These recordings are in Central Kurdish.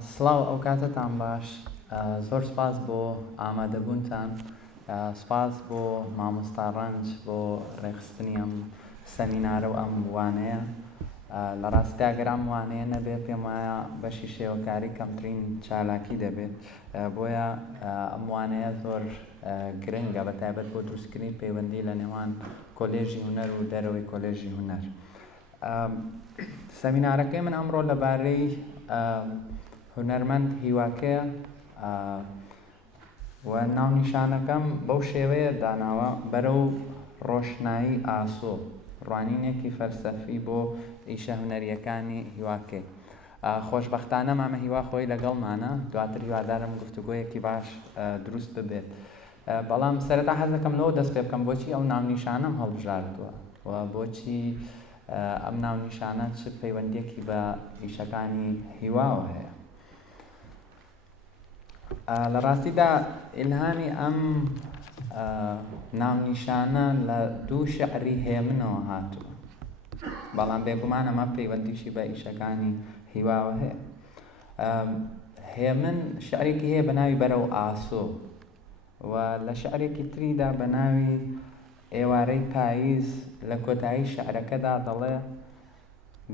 سڵاو ئەو کاتتان باش زۆر سپاس بۆ ئامادەبوونتان سپاس بۆ مامۆستا ڕەنج بۆ ڕێخستنی ئەم سەمینارە و ئەم وانەیە لە ڕاستیدا ئەگەر ئەم وانەیە نەبێت پێم وایە بەشی شێوەکاری کەمترین چالاکی دەبێت بۆیە ئەم وانەیە زۆر گرنگە بەتایبەت بۆ دروستکردنی پەیوەندی لە نێوان کۆلێژی هونەر و دەرەوەی کۆلێژی هونەر. سەمینارەکەی من ئەمڕۆ لەبارەی هونەرمەند هیواکەیە و ناونیشانەکەم بەو شێوەیە داناوە بەرەو ڕۆشنایی ئاسۆ، ڕوانینێکی فەلسەفی بۆ ئیشە هونەریەکانی هیواکەی. خۆشبەختانە مامە هیوا خۆی لەگەڵمانە، دواتر هیوادارم گفتوگۆیەکی باش دروست ببێت. بەڵام سەرەتا حەز دەکەم لەوە دەست پێ بکەم بۆچی ئەو ناونیشانەم هەڵبژاردووە و بۆچی ئەم ناونیشانە چ پەیوەندیەکی بە ئیشەکانی هیواوە هەیە. لە ڕاستیدا ئیلهامی ئەم ناونیشانە لە دوو شیعری هێمنەوە هاتووە، بەڵام بێگومان ئەمە پەیوەندیشی بە ئیشەکانی هیواوە هەیە. هێمن شیعرێکی هەیە بە ناوی بەرەو ئاسۆ و لە شیعرێکی تریدا بە ناوی ئێوارەی پاییز لە کۆتایی شیعرەکەدا دەڵێ: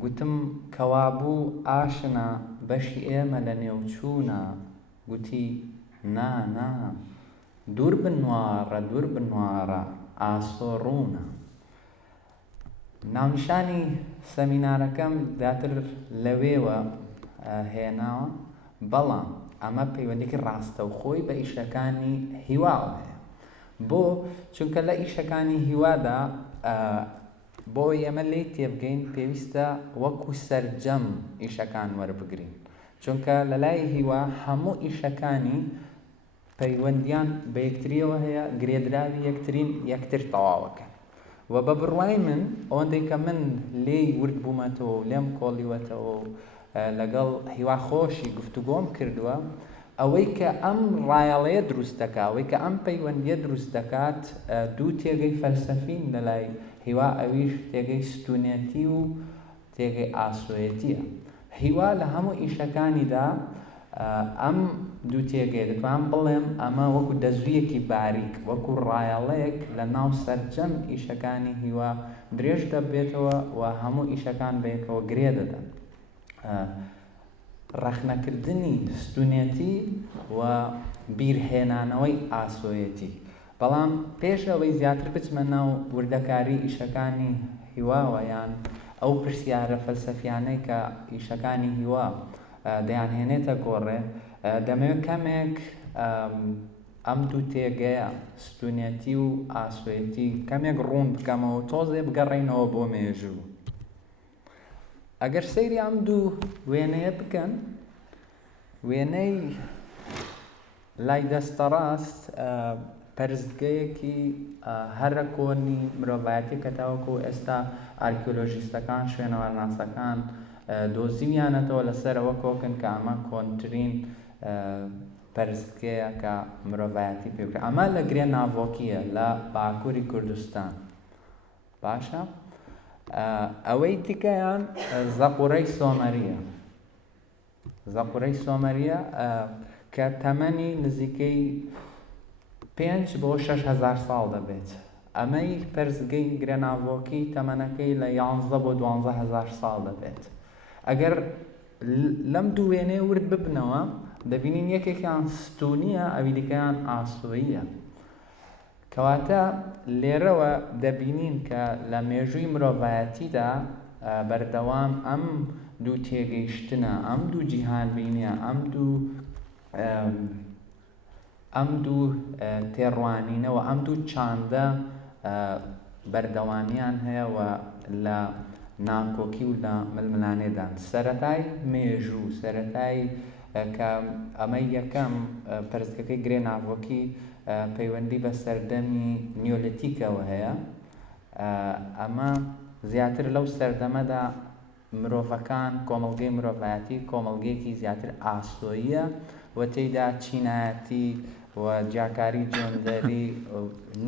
گوتم کەوابوو ئاشنا بەشی ئێمە لە نێوچوونە، گوتی نا نا دوور بنوارە دوور بنوارە ئاسۆ ڕوونە. ناونیشانی سەمینارەکەم زیاتر لەوێوە هێناوە، بەڵام ئەمە پەیوەندێکی ڕاستەوخۆی بە ئیشەکانی هیواوە هەیە. بۆ چونکە لە ئیشەکانی هیوادا بۆی ئەمە لێی تێبگەین پێویستە وەکو سەرجەم ئیشەکان وەربگرین، چونکە لە لای هیوا هەموو ئیشەکانی پەیوەندیان بە یەکتریەوە هەیە، گرێدراوی یەکترین یەکتر تەواوەکە. و بە بڕوای من ئەوەندەی کە من لێی ورد بوومەتەوە و لێم کۆڵیوەتەوە و لەگەڵ هیوا خۆشی گفتوگۆم کردووە، ئەوەی کە ئەم ڕایەڵەیە دروست دەکات، ئەوەی کە ئەم پەیوەندیە دروست دەکات، دوو تێگەی فەلسەفین لە لای هیوا، ئەویش تێگەی ستونێتی و تێگەی ئاسۆیەتیە. هیوا لە هەموو ئیشەکانیدا ئەم دوو تێگەی دەتوانم بڵێم ئەمە وەکو دەزویەکی باریک، وەکو ڕایەڵەیەک لە ناو سەرجەم ئیشەکانی هیوا درێژ دەبێتەوە و هەموو ئیشەکان بەیەکەوە گرێ دەدەن. ڕەخنەکردنی ستونێتی و بیرهێنانەوەی ئاسۆیەتی. بەڵام پێش ئەوەی زیاتر بچمە ناو وردەکاری ئیشەکانی هیواوە یان ئەو پرسیارە فەلسەفیانەی کە ئیشەکانی هیوا دەیانهێنێتە گۆڕێ، دەمەوێت کەمێک ئەم دوو تێگەیە ستونێتی و ئاسۆیەتی کەمێک ڕوون بکەمەوە و تۆزێ بگەڕێینەوە بۆ مێژوو. ئەگەر سەیری ئەم دوو وێنەیە بکەن، وێنەی لای دەستەڕاست پەرستگەیەکی هەرە کۆنی مرۆڤایەتی کە تاوەکو ئێستا ئارکیۆلۆژیستەکان شوێنەوەرناسەکان دۆزیویانەتەوە لەسەرەوە کۆکن کە ئەمە کۆنترین پەرستگەیە کە مرۆڤایەتی پێ بکرێت. ئەمە لە گرێ ناڤۆکیە لە باکووری کوردستان. باشە؟ ئەوەی دیکەیان زەقورەی سۆمەریە. زەقورەی سۆمەریە کە تەمەنی نزیکەی 5 بۆ 6,000 ساڵ دەبێت. ئەمەی پەرستگەی گرێناڤۆکی تەمەنەکەی لە 11 بۆ 12,000 ساڵ دەبێت. ئەگەر لەم دوو وێنەیە ورد ببنەوە، دەبینین یەکێکیان ستونیە، ئەوی دیکەیان ئاسۆییە. کەواتە لێرەوە دەبینین کە لە مێژووی مرۆڤایەتیدا بەردەوام ئەم دوو تێگەیشتنە، ئەم دوو جیهانبینیە، ئەم دوو تێڕوانینەوە، ئەم دوو چاندە بەردەوامیان هەیە و لە ناکۆکی و لە ململانێدان. سەرەتای مێژوو، سەرەتای کە ئەمە یەکەم پەرستگەکەی گرێ ناڤۆکی پەیوەندی بە سەردەمی نیۆلیتیکەوە هەیە. ئەمە زیاتر لەو سەردەمەدا مرۆڤەکان، کۆمەڵگەی مرۆڤایەتی کۆمەڵگەیەکی زیاتر ئاسۆییە و تێیدا چینایەتی و جیاکاری جۆندەری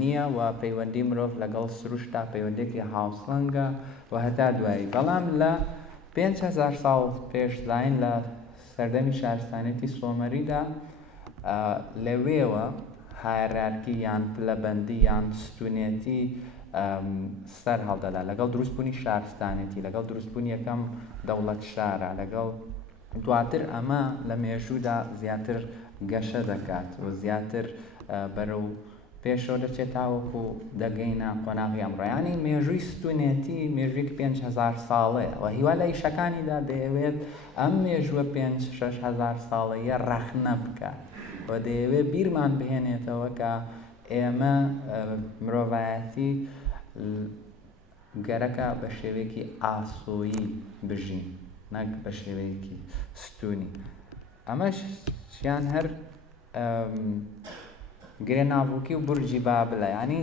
نییە و پەیوەندی مرۆڤ لەگەڵ سروشتا پەیوەندێکی هاوسەنگە و هەتا دوایی. بەڵام لە 5,000 ساڵ پێش لاین لە سەردەمی شارستانێتی سۆمەریدا لەوێوە هایرارکی یان پلەبەندی یان ستونێتی سەر هەڵدەدا لەگەڵ دروستبوونی شارستانێتی، لەگەڵ دروستبوونی یەکەم دەوڵەت شارە، لەگەڵ دواتر ئەمە لە مێژوودا زیاتر گەشە دەکات و زیاتر بەرەو پێشەوە دەچێت تاوەکو دەگەینە قۆناغی ئەمڕۆیانی. مێژووی ستونێتی مێژوویەکی 5,000 ساڵەیە و هیوا لە ئیشەکانیدا دەیەوێت ئەم مێژووە 5,000-6,000 ساڵەیە ڕەخنە بکات و دەیەوێت بیرمان بهێنێتەوە کە ئێمە مرۆڤایەتی گەرەکە بە شێوەیەکی ئاسۆیی بژین، نەک بە شێوەیەکی ستونی. ئەمەش چیان هەر گرێ ناوبووکی و بورجی بابلە. یعنی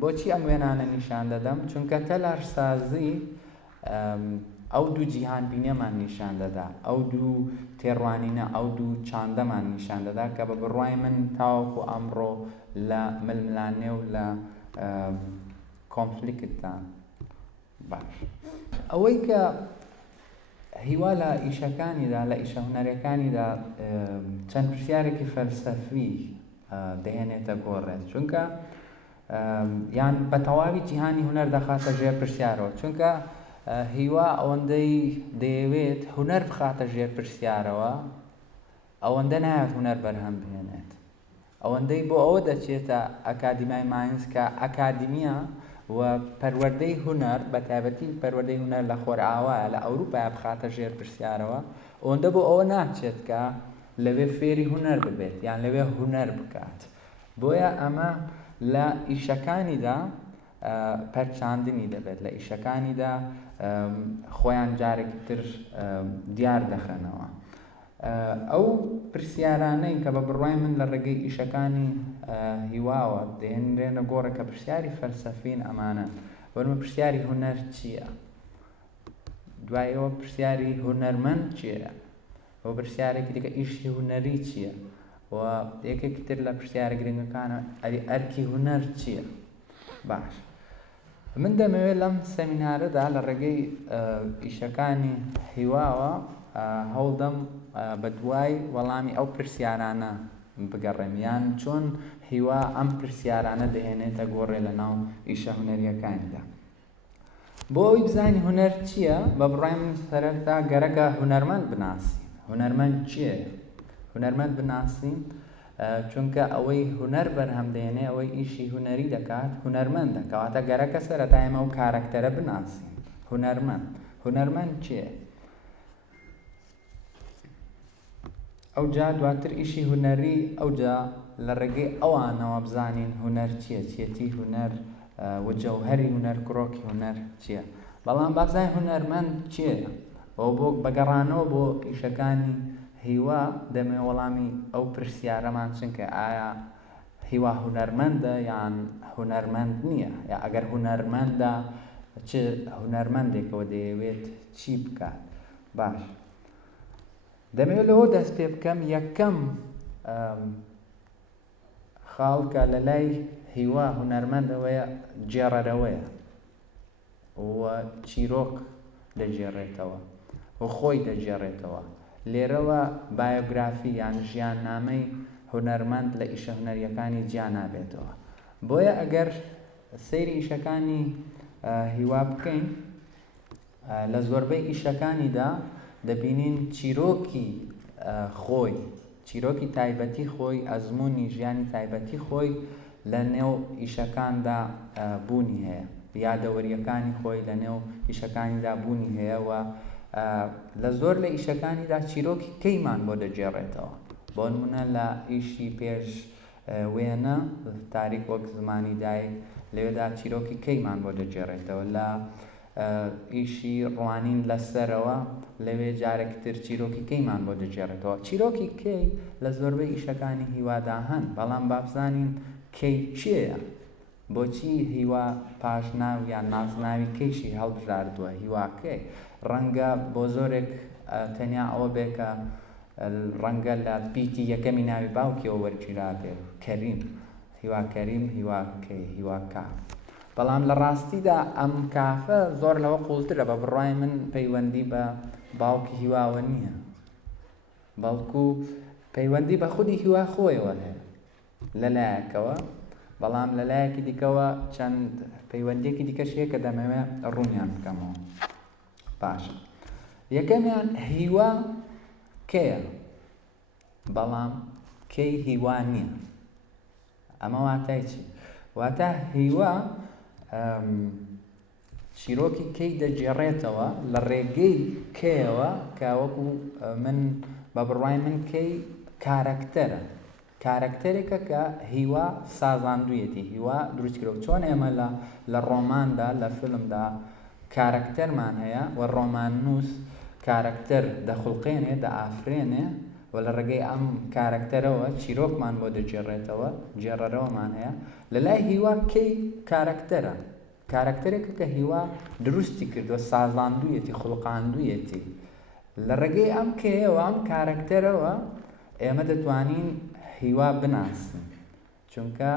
بۆچی ئەم وێنانە نیشان دەدەم؟ چونکە تەلارسازی ئەو دوو جیهان بینێمان نیشان دەدا، ئەو دوو تێڕوانینە، ئەو دوو چاندەمان نیشان دەدا کە بە بڕوای من تاوەکو ئەمڕۆ لە ململانێ و لە کۆنفلیکتدا باش. ئەوەی کە هیوا لە ئیشەکانیدا، لە ئیشە هونەرەکانیدا چەند پرسیارێکی فەلسەفی دەهێنێتە گۆڕێت، چونکە یان بە تەواوی جیهانی هونەر دەخاتە ژێر پرسیارەوە، چونکە هیوا ئەوەندەی دەیەوێت هونەر بخاتە ژێر پرسیارەوە ئەوەندە نایەت هونەر بەرهەم بهێنێت، ئەوەندەی بۆ ئەوە دەچێتە ئەکادیمای ماینز کە ئەکادیمیە و پەروەردەی هونەر بە تایبەتی پەروەردەی هونەر لە خۆرئاوایە لە ئەوروپایە بخاتە ژێر پرسیارەوە، ئەوەندە بۆ ئەوە ناچێت کە لەوێ فێری هونەر ببێت یان لەوێ هونەر بکات. بۆیە ئەمە لە ئیشەکانیدا پەرچاندنی دەبێت، لە ئیشەکانیدا خۆیان جارێکی تر دیار دەخەنەوە. ئەو پرسیارانەی کە بە بڕوای من لە ڕێگەی ئیشەکانی هیواوە دێنرێنە گۆڕە کە پرسیاری فەلسەفین ئەمانە. وەرمە پرسیاری هونەر چییە؟ دوایەوە پرسیاری هونەرمەند چییە؟ و پرسیارێکی دیکە ئیشی هونەری چییە؟ و یەکێکی تر لە پرسیارە گرنگەکانە ئەرکی هونەر چییە؟ باش. من دەمەوێت لەم سەمینارەدا لە ڕێگەی ئیشەکانی هیواوە هەوڵدەم بە دوای وەڵامی ئەو پرسیارانە بگەڕێم، یان چۆن هیوا ئەم پرسیارانە دەهێنێتە گۆڕێ لە ناو ئیشە هونەریەکانیدا. بۆ ئەوی بزانی هونەر چییە، بە بڕای من سەرەتا گەرەکە هونەرمەند بناسین. هونەرمەند چییە؟ هونەرمەند بناسین چونکە ئەوەی هونەر بەرهەم دێنێ، ئەوەی ئیشی هونەری دەکات هونەرمەندە، کەواتە گەرەکە سەرەتا ئێمە ئەو کارەکتەرە بناسین. هونەرمەند چییە؟ ئەوجا دواتر ئیشی هونەری ئەوجا لە ڕێگەی ئەوانەوە بزانین هونەر چییە، چیەتی هونەر و جەوهەری هونەر، کڕۆکی هونەر چییە. بەڵام بابزانین هونەرمەند چییە؟ ئەو بۆ بەگەڕانەوە بۆ ئیشەکانی هیوا دەمێ وەڵامی ئەو پرسیارەمان چونکە ئایا هیوا هونەرمەندە یان هونەرمەند نییە، یا ئەگەر هونەرمەندە چ هونەرمەندێکەوە دەیەوێت چی بکات. باش، دەمەوێت لەوە دەست پێ بکەم یەکەم خاڵکە لە لای هیوا هونەرمەندەوەیە جێڕەرەوەیە و چیرۆک دەجێڕێتەوە و خۆی دەجێڕێتەوە. لێرەوە بایۆگرافی یان ژیاننامەی هونەرمەند لە ئیشە هونەریەکانی جیا نابێتەوە. بۆیە ئەگەر سەیری ئیشەکانی هیوا بکەین، لە زۆربەی ئیشەکانیدا دەبینین چیرۆکی خۆی، چیرۆکی تایبەتی خۆی، ئەزموونی ژیانی تایبەتی خۆی لە نێو ئیشەکاندا بوونی هەیە، یادەوەریەکانی خۆی لە نێو ئیشەکانیدا بوونی هەیە و لە زۆر لە ئیشەکانیدا چیرۆکی کەیمان بۆ دەجێڕێتەوە. بۆ نمونە لە ئیشی پێش وێنە تاریک وەک زمانی دایک لەوێدا چیرۆکی کەیمان بۆ دەجێڕێتەوە. لە ئیشی ڕوانین لەسەرەوە لەوێ جارێکی تر چیرۆکی کەیمان بۆ دەجێڕێتەوە. چیرۆکی کەی لە زۆربەی ئیشەکانی هیوادا هەن، بەڵام بابزانین کەی چییە؟ بۆچی هیوا پاشناو یان ناسناوی کەیشی هەڵبژاردووە؟ هیوا کەی؟ ڕەنگە بۆ زۆرێک تەنیا ئەوە بێ کە ڕەنگە لە پیتی یەکەمی ناوی باوکیەوە وەرگیرا بێ، کەریم، هیوا کەریم، هیوا کەی، هیوا کاف. بەڵام لە ڕاستیدا ئەم کافە زۆر لەوە قوڵترە، بە بڕای من پەیوەندی بە باوکی هیواوە نییە. بەڵکو پەیوەندی بە خودی هیوا خۆیەوە هەیە لەلایەکەوە، بەڵام لەلایەکی دیکەوە چەند پەیوەندیەکی دیکەش هەیە کە دەمەوێت ڕوونیان بکەمەوە. باشە، یەکەمیان هیوا کێیە، بەڵام کەی هیوا نییە. ئەمە واتای چی؟ واتە هیوا چیرۆکی کەی دەجێڕێتەوە لە ڕێگەی کێیەوە کە وەکو من بە بڕوای من کەی کارەکتەرێکە کە هیوا سازاندوویەتی، هیوا دروستکرەوە. چۆن ئێمە لە ڕۆماندا لە فیلمدا کارەکتەرمان هەیە و ڕۆمان نووس کارەکتەر دەخولقێنێ دەئافرێنێ و لە ڕێگەی ئەم کارەکتەرەوە چیرۆکمان بۆ دەجێڕێتەوە، جێڕەرەوەمان هەیە. لەلای هیوا کەی کارەکتەرێکە کە هیوا دروستی کردووە، سازاندوویەتی، خوڵقاندوویەتی. لە ڕێگەی ئەم کێیەوە، ئەم کارەکتەرەوە ئێمە دەتوانین هیوا بناسین، چونکە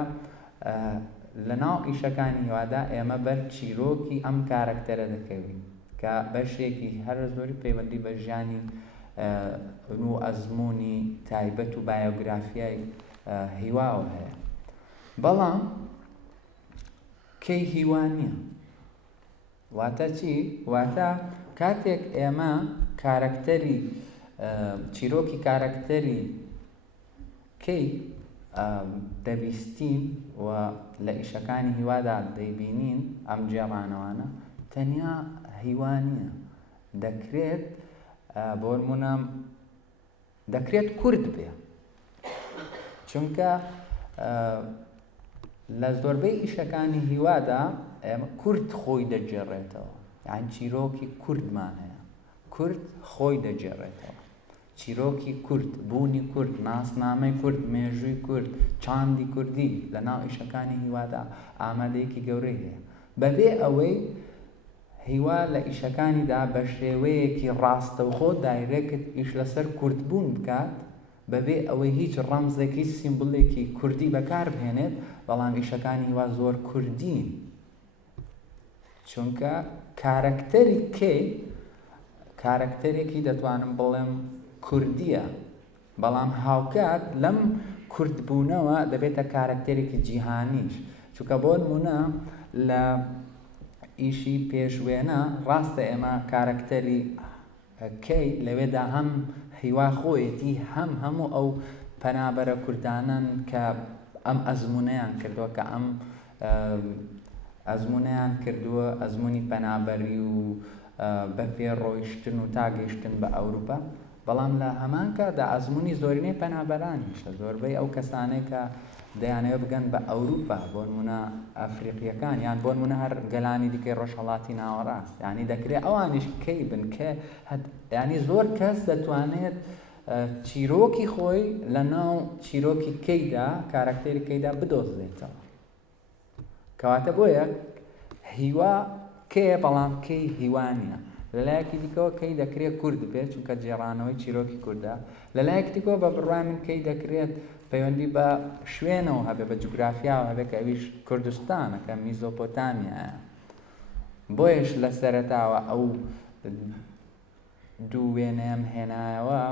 لە ناو ئیشەکانی هیوادا ئێمە بەر چیرۆکی ئەم کارەکتەرە دەکەوین کە بەشێکی هەر زۆری پەیوەندی بە ژیانی و ئەزموونی تایبەت و بایۆگرافیای هیواوە هەیە. بەڵام کەی هیوا نییە. واتە چی؟ واتە کاتێک ئێمە کارەکتەری چیرۆکی کارەکتەری کەی دەبیستین و لە ئیشەکانی هیوادا دەیبینین ئەم جێڕانەوانە، تەنیا هیوا نییە. دەکرێت بۆ نمونە دەکرێت کورد بێ، چونکە لە زۆربەی ئیشەکانی هیوادا ئێمە کورد خۆی دەجێڕێتەوە، یان چیرۆکی کوردمان هەیە، کورد خۆی دەجێڕێتەوە. چیرۆکی کورد، بوونی کورد، ناسنامەی کورد، مێژووی کورد، چاندی کوردی لە ناو ئیشەکانی هیوادا ئامادەیەکی گەورەی هەیە. بەبێ ئەوەی هیوا لە ئیشەکانیدا بە شێوەیەکی ڕاستەوخۆ دایرێکت ئیش لەسەر کوردبوون بکات، بەبێ ئەوەی هیچ ڕەمزێکی سیمبڵێکی کوردی بەکار بهێنێت، بەڵام ئیشەکانی هیوا زۆر کوردین. چونکە کارەکتەری کەی کارەکتەرێکی دەتوانم بڵێم کوردیە، بەڵام هاوکات لەم کوردبوونەوە دەبێتە کارەکتەرێکی جیهانیش. چونکە بۆ نمونە لە ئیشی پێشوێنە ڕاستە ئێمە کارەکتەری کەی لەوێدا هەم هیوا خۆیەتی، هەموو ئەو پەنابەرە کوردانن کە ئەم ئەزمونەیان کردووە، کە ئەم ئەزمونەیان کردووە، ئەزمموی پەنابەری و بە پێ ڕۆیشتن و تاگەیشتن بە ئەوروپا. بەڵام لە هەمان کاتدا ئەزمموی زۆرینەی پەنابەرانیشە، زۆربەی ئەو کەسانەی کە دەیانەوێت بگەن بە ئەوروپا، بۆ نمونە ئەفریقیەکان، یان بۆ نمونە هەر گەلانی دیکەی ڕۆژهەڵاتی ناوەڕاست، ینی دەکرێت ئەوانیش کەی بن کە ینی زۆر کەس دەتوانێت چیرۆکی خۆی لە ناو چیرۆکی کەیدا، کارەکتەری کەیدا بدۆزێتەوە. کەواتە بۆیە هیوا کێیە، بەڵام کەی هیوا نییە. لەلایەکی دیکەوە کەی دەکرێت کورد بێت، چونکە جێڕانەوەی چیرۆکی کووردە. لەلایەکی دیکەوە بە بڕوای من کەی دەکرێت پەیوەندی بە شوێنەوە هەبێ، بە جوگرافیاوە هەبێت، کە ئەویش کوردستانە، کە میزۆپۆتامیایە. بۆیش لە سەرەتاوە ئەو دوو وێنەیەم هێنایەوە،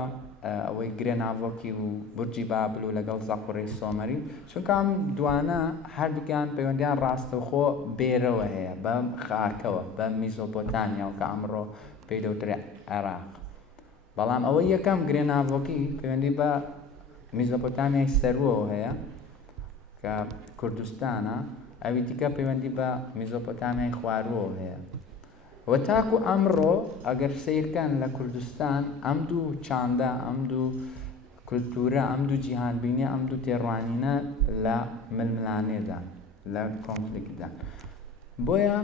ئەوەی گرێناڤۆکی و بورجی بابل و لەگەڵ زەقوڕەی سۆمەری، چونکە ئەم دوانە هەردووکیان پەیوەندیان ڕاستەوخۆ بێرەوە هەیە بە خاکەوە، بە میزۆپۆتامیا و کە ئەمڕۆ پێی دەوترێت عێراق. بەڵام ئەوەی یەکەم گرێناڤۆکی پەیوەندی بە میزۆپۆتامیای سەروەوە هەیە کە کوردستانە، ئەوی دیکە پەیوەندی بە میزۆپۆتامیای خواروەوە هەیە. و تاکو ئەمڕۆ ئەگەر سیرکەن لە کوردستان، ئەم دوو چاندە، ئەم دوو کولتورە، ئەم دوو جیهانبینی، ئەم دوو تێڕوانینە لە ململانێدان، لە کۆنفلیکتدان. بۆیە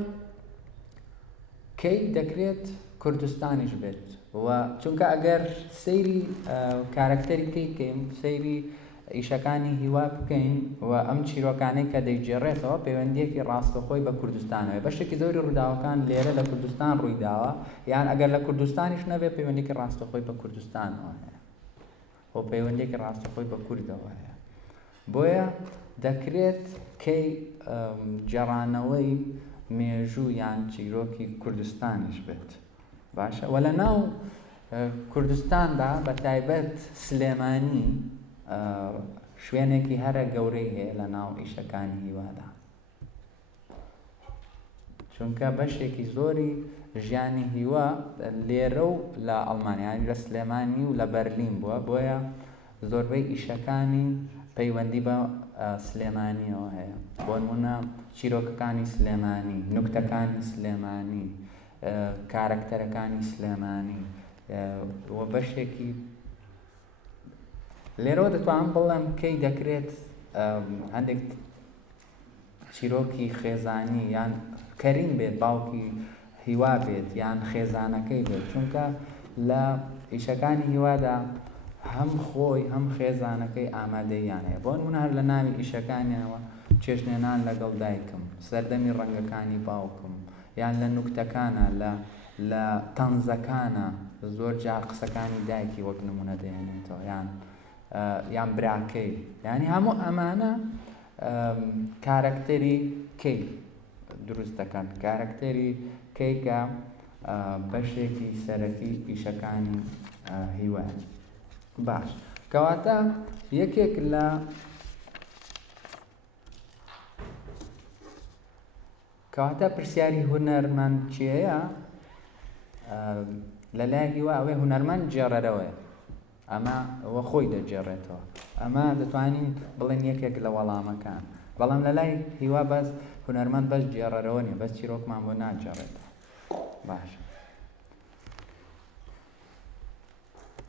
کەی دەکرێت کوردستانیش بێت، و چونکە ئەگەر سەیری کارەکتەری کەی بکەین، سەیری ئیشەکانی هیوا بکەین و ئەم چیرۆکانەی کە دەیجێڕێتەوە پەیوەندیەکی ڕاستەخۆی بە کوردستانەوە. بەشێکی زۆری ڕووداوەکان لێرە لە کوردستان ڕوویداوە، یان ئەگەر لە کوردستانیش نەبێت پەیوەندیەکی ڕاستەخۆی بە کوردستانەوە هەیە، و پەیوەندیەکی ڕاستەخۆی بە کوردەوە هەیە. بۆیە دەکرێت کەی جێڕانەوەی مێژوو یان چیرۆکی کوردستانیش بێت. باشە، و لە ناو کوردستاندا بە تایبەت سلێمانی شوێنێکی هەرە گەورەی هەیە لە ناو ئیشەکانی هیوادا، چونکە بەشێکی زۆری ژیانی هیوا لێرە و لە ئەڵمانیانی لە سلێمانی و لە بەرلین بووە، بۆیە زۆربەی ئیشەکانی پەیوەندی بە سلێمانیەوە هەیە. بۆ نمونە چیرۆکەکانی سلێمانی، نوکتەکانی سلێمانی، کارەکتەرەکانی سلێمانی وە بەشێکی لێرەوە دەتوانم بڵێم کەی دەکرێت هەندێک چیرۆکی خێزانی یان کەریم بێت، باوکی هیوا بێت یان خێزانەکەی بێت، چونکە لە ئیشەکانی هیوادا هەم خۆی هەم خێزانەکەی ئامادەیان هەیە. بۆ نمونە هەر لە ناوی ئیشەکانیەوە چێشنێنان لەگەڵ دایکم، سەردەمی ڕەنگەکانی باوکم، یان لە نوکتەکانە لە تەنزەکانە زۆر جار قسەکانی دایکی وەک نمونە دێنێتەوە یان براکەی، یعنی هەموو ئەمانە کارەکتەری کەی دروست دەکەن، کارەکتەری کەیکە بەشێکی سەرەکی ئیشەکانی هیوایە. باش، کەواتە یەکێک لە پرسیاری هونەرمەند چیەیە لەلای هیوا ئەوەی هونەرمەند جێڕەرەوەیە، ئەمە ئەوە خۆی دەجێڕێتەوە، ئەمە دەتوانین بڵێن یەکێک لە وەڵامەکان. بەڵام لەلای هیوا بەس هونەرمەند بەس جێڕەرەوە نیە، بەس چیرۆکمان بۆ ناجێڕێتەوە. باش،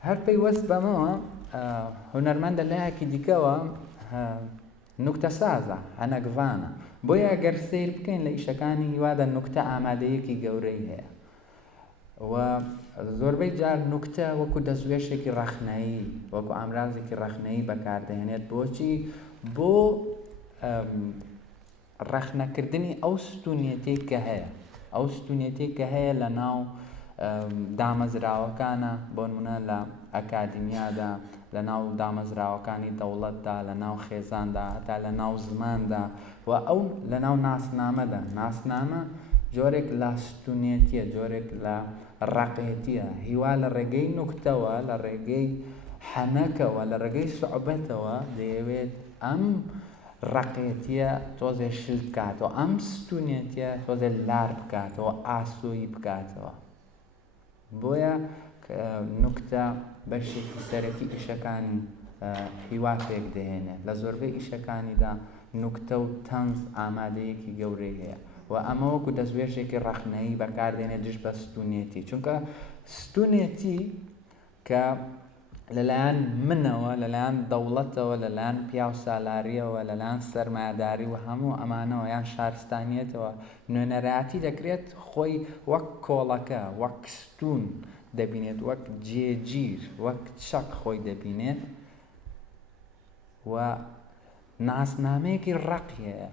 هەر پەیوەست بەمەوە هونەرمەند لەلایەکی دیکەوە نوکتە سازە، هەنەگڤانە، بۆیە ئەگەر سیر بکەین لە ئیشەکانی هیوادا نوکتە ئامادەیەکی گەورەی هەیە و زۆربەی جار نوکتە وەکو دەستوێشێکی ڕەخنەیی، وەکو ئامرازێکی ڕەخنەیی بەکاردەهێنێت. بۆچی؟ بۆ ڕەخنەکردنی ئەو ستونیەتێک کە هەیە، ئەو ستونیەتێک کە هەیە لە ناو دامەزراوەکانە، بۆ نمونە لە ئەکادیمیادا، لە ناو دامەزراوەکانی دەوڵەتدا، لە ناو خێزاندا، هەتا لە ناو زماندا و ئەو لە ناو ناسنامەدا. ناسنامە جۆرێک لە ستونیەتیە، جۆرێک لە ڕەقێتیە. هیوا لە ڕێگەی نوکتەوە، لە ڕێگەی حەنەکەوە، لە ڕێگەی سوعبەتەوە دەیەوێت ئەم ڕەقێتیە تۆزێ شل بکاتەوە، ئەم ستونیەتیە تۆزێ لار بکاتەوە، ئاسۆیی بکاتەوە. بۆیە نوکتە بەشێکی سەرەکی ئیشەکانی هیوا پێک دەهێنێت. لە زۆربەی ئیشەکانیدا نوکتە و تەنز ئامادەیەکی گەورەی هەیە و ئەمە وەکو دەستوێشێکی ڕەخنەیی بەکاردێنێت دژ بە ستونیەتی، چونکە ستونیەتی کە لەلایەن منەوە، لەلایەن دەوڵەتەوە، لەلایەن پیاو سالاریەوە، لەلایەن سەرمایەداری و هەموو ئەمانەوە یان شارستانیەتەوە نوێنەرایەتی دەکرێت خۆی وەک کۆڵەکە، وەک ستون دەبینێت، وەک جێگیر، وەک چەق خۆی دەبینێت و ناسنامەیەکی ڕەق هەیە.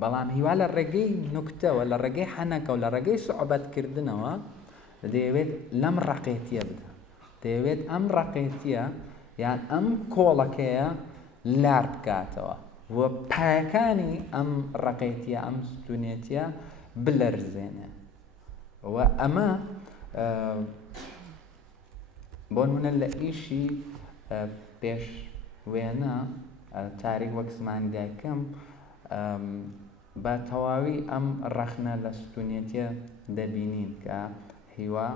بەڵام هیوا لە ڕێگەی نوکتەوە، لە ڕێگەی حەنەکە و لە ڕێگەی سوعبەتکردنەوە دەیەوێت لەم ڕەقێتیە بدە، دەیەوێت ئەم ڕەقێتیە یان ئەم کۆڵەکەیە لار بکاتەوە و پایەکانی ئەم ڕەقێتیە، ئەم ستونێتیە بلەرزێنێ و ئەمە بۆ نمونە لە ئیشی پێشوێنە تاریک وەک زمانی دایکم بە تەواوی ئەم ڕەخنە لە ستونێتیە دەبینین کە هیوا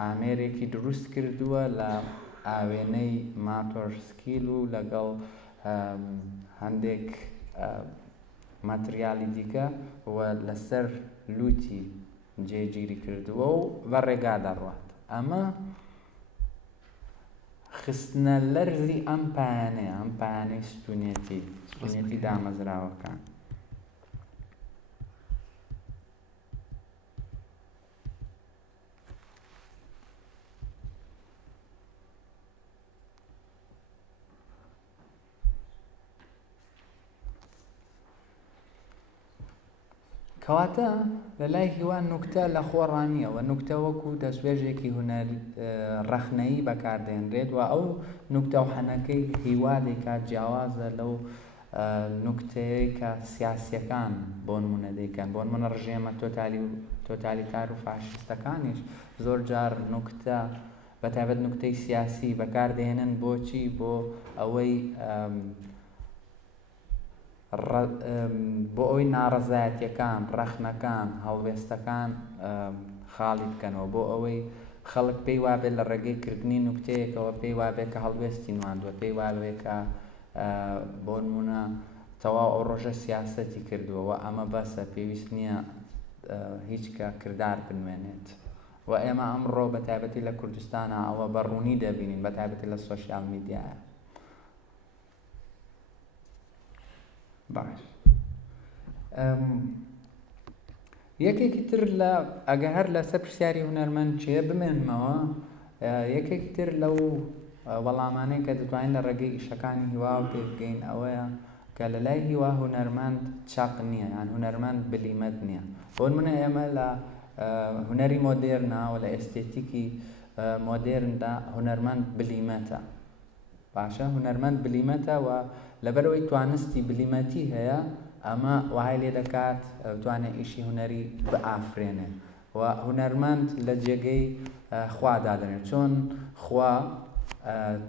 ئامێرێکی دروست کردووە لە ئاوێنەی ماتۆرسکیل و لەگەڵ هەندێک ماتریالی دیکە و لەسەر لوتی جێگیری کردووە و بە ڕێگا دەڕوات. ئەمە خستنە لەرزی ئەم پایانەیە، ئەم پایانەی ستونێتی دامەزراوەکان. کەواتە لەلای هیوا نوکتە لە خۆڕانیە و نوکتە وەکو دەستوێژێکی هونەری ڕەخنەیی بەکاردێنرێت و ئەو نوکتە و حەنەکەی هیوا دەیکات جیاوازە لەو نوکتەیە کە سیاسیەکان بۆ نمونە دەیکەن بۆ نمونە ڕژێمە تۆتالیتار و فاشیستەکانیش زۆر جار نوکتە بەتایبەت نوکتەی سیاسی بەکاردێنن بۆچی بۆ ئەوەی ناڕەزایەتیەکان ڕەخنەکان هەڵوێستەکان خاڵی بکەنەوە بۆ ئەوەی خەڵک پێی وابێت لە ڕێگەی کردنی نوکتەیەکەوە پێی وابێت کە هەڵوێستی نواندووە پێی وابێت کە بۆ نمونە تەواو ئەو ڕۆژە سیاسەتی کردووە ئەمە بەسە پێویست نییە هیچ کە کردار بنوێنێت و ئێمە ئەمڕۆ بەتایبەتی لە کوردستانە ئەوە بەڕوونی دەبینین بەتایبەتی لە سۆشیال میدیایە. باش یەکێکی تر لە ئەگە هەر لەسەر پرسیاری هونەرمەند چێ بمێنمەوە یەکێکی تر لەو وەڵامانەی کە دەتوانین لە ڕێگەی ئیشەکانی هیوا و پێبگەین ئەوەیە کە لە لای هیوا هونەرمەند چاق نییە یان هونەرمەند بلیمەت نییە. بۆ نمونە ئێمە لە هونەری مۆدێرنا و لە ئێستێتیکی مۆدێرندا هونەرمەند بلیمەتە باشە هونەرمەند بلیمەتە و لەبەرەوەی توانستی بلیمەتی هەیە ئەمە وای لێ دەکات بتوانێت ئیشی هونەری بئافرێنێ و هونەرمەند لە جێگەی خوادا دەنێت چۆن خوا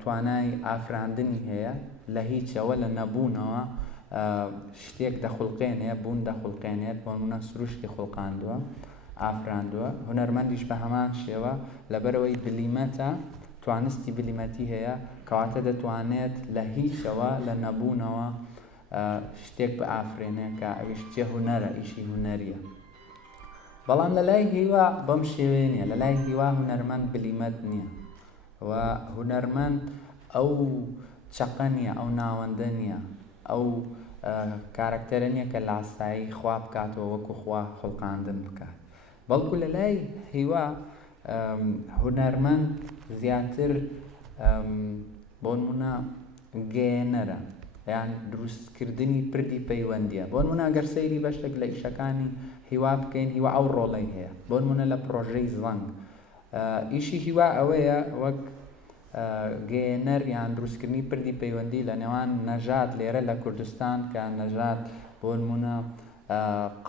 توانای ئافراندنی هەیە لە هیچەوە لە نەبوونەوە شتێک دەخولقێنێ بوون دەخولقێنێت بۆ نمونە سروشتی خوڵقاندووە ئافراندووە هونەرمەندیش بە هەمان شێوە لەبەرەوەی بلیمەتە توانستی بلیمەتی هەیە کەواتە دەتوانێت لە هیچەوە لە نەبوونەوە شتێک بئافرێنێ کە ئەویش چێ هونەرە ئیشی هونەریە. بەڵام لە لای هیوا بەم شێوەیە نییە لە لای هیوا هونەرمەند بلیمەت نییە و هونەرمەند ئەو چەقە نییە ئەو ناوەندە نییە ئەو کارکتەرە نییە کە لە ئاسایی خوا بکاتەوە وەکو خوا خوڵقاندن بکات بەڵکو لە لای هیوا هونەرمەند زیاتر بۆ نمونە گێنەرە یان دروستکردنی پردی پەیوەندیە بۆ نمونە ئەگەر سەیری بەشێک لە ئیشەکانی هیوا بکەین هیوا ئەو ڕۆڵەی هەیە بۆ نمونە لە پرۆژەی زەنگ ئیشی هیوا ئەوەیە وەک گێنەر یان دروستکردنی پردی پەیوەندی لە نێوان نەژاد لێرە لە کوردستان کە نەژاد بۆ نمونە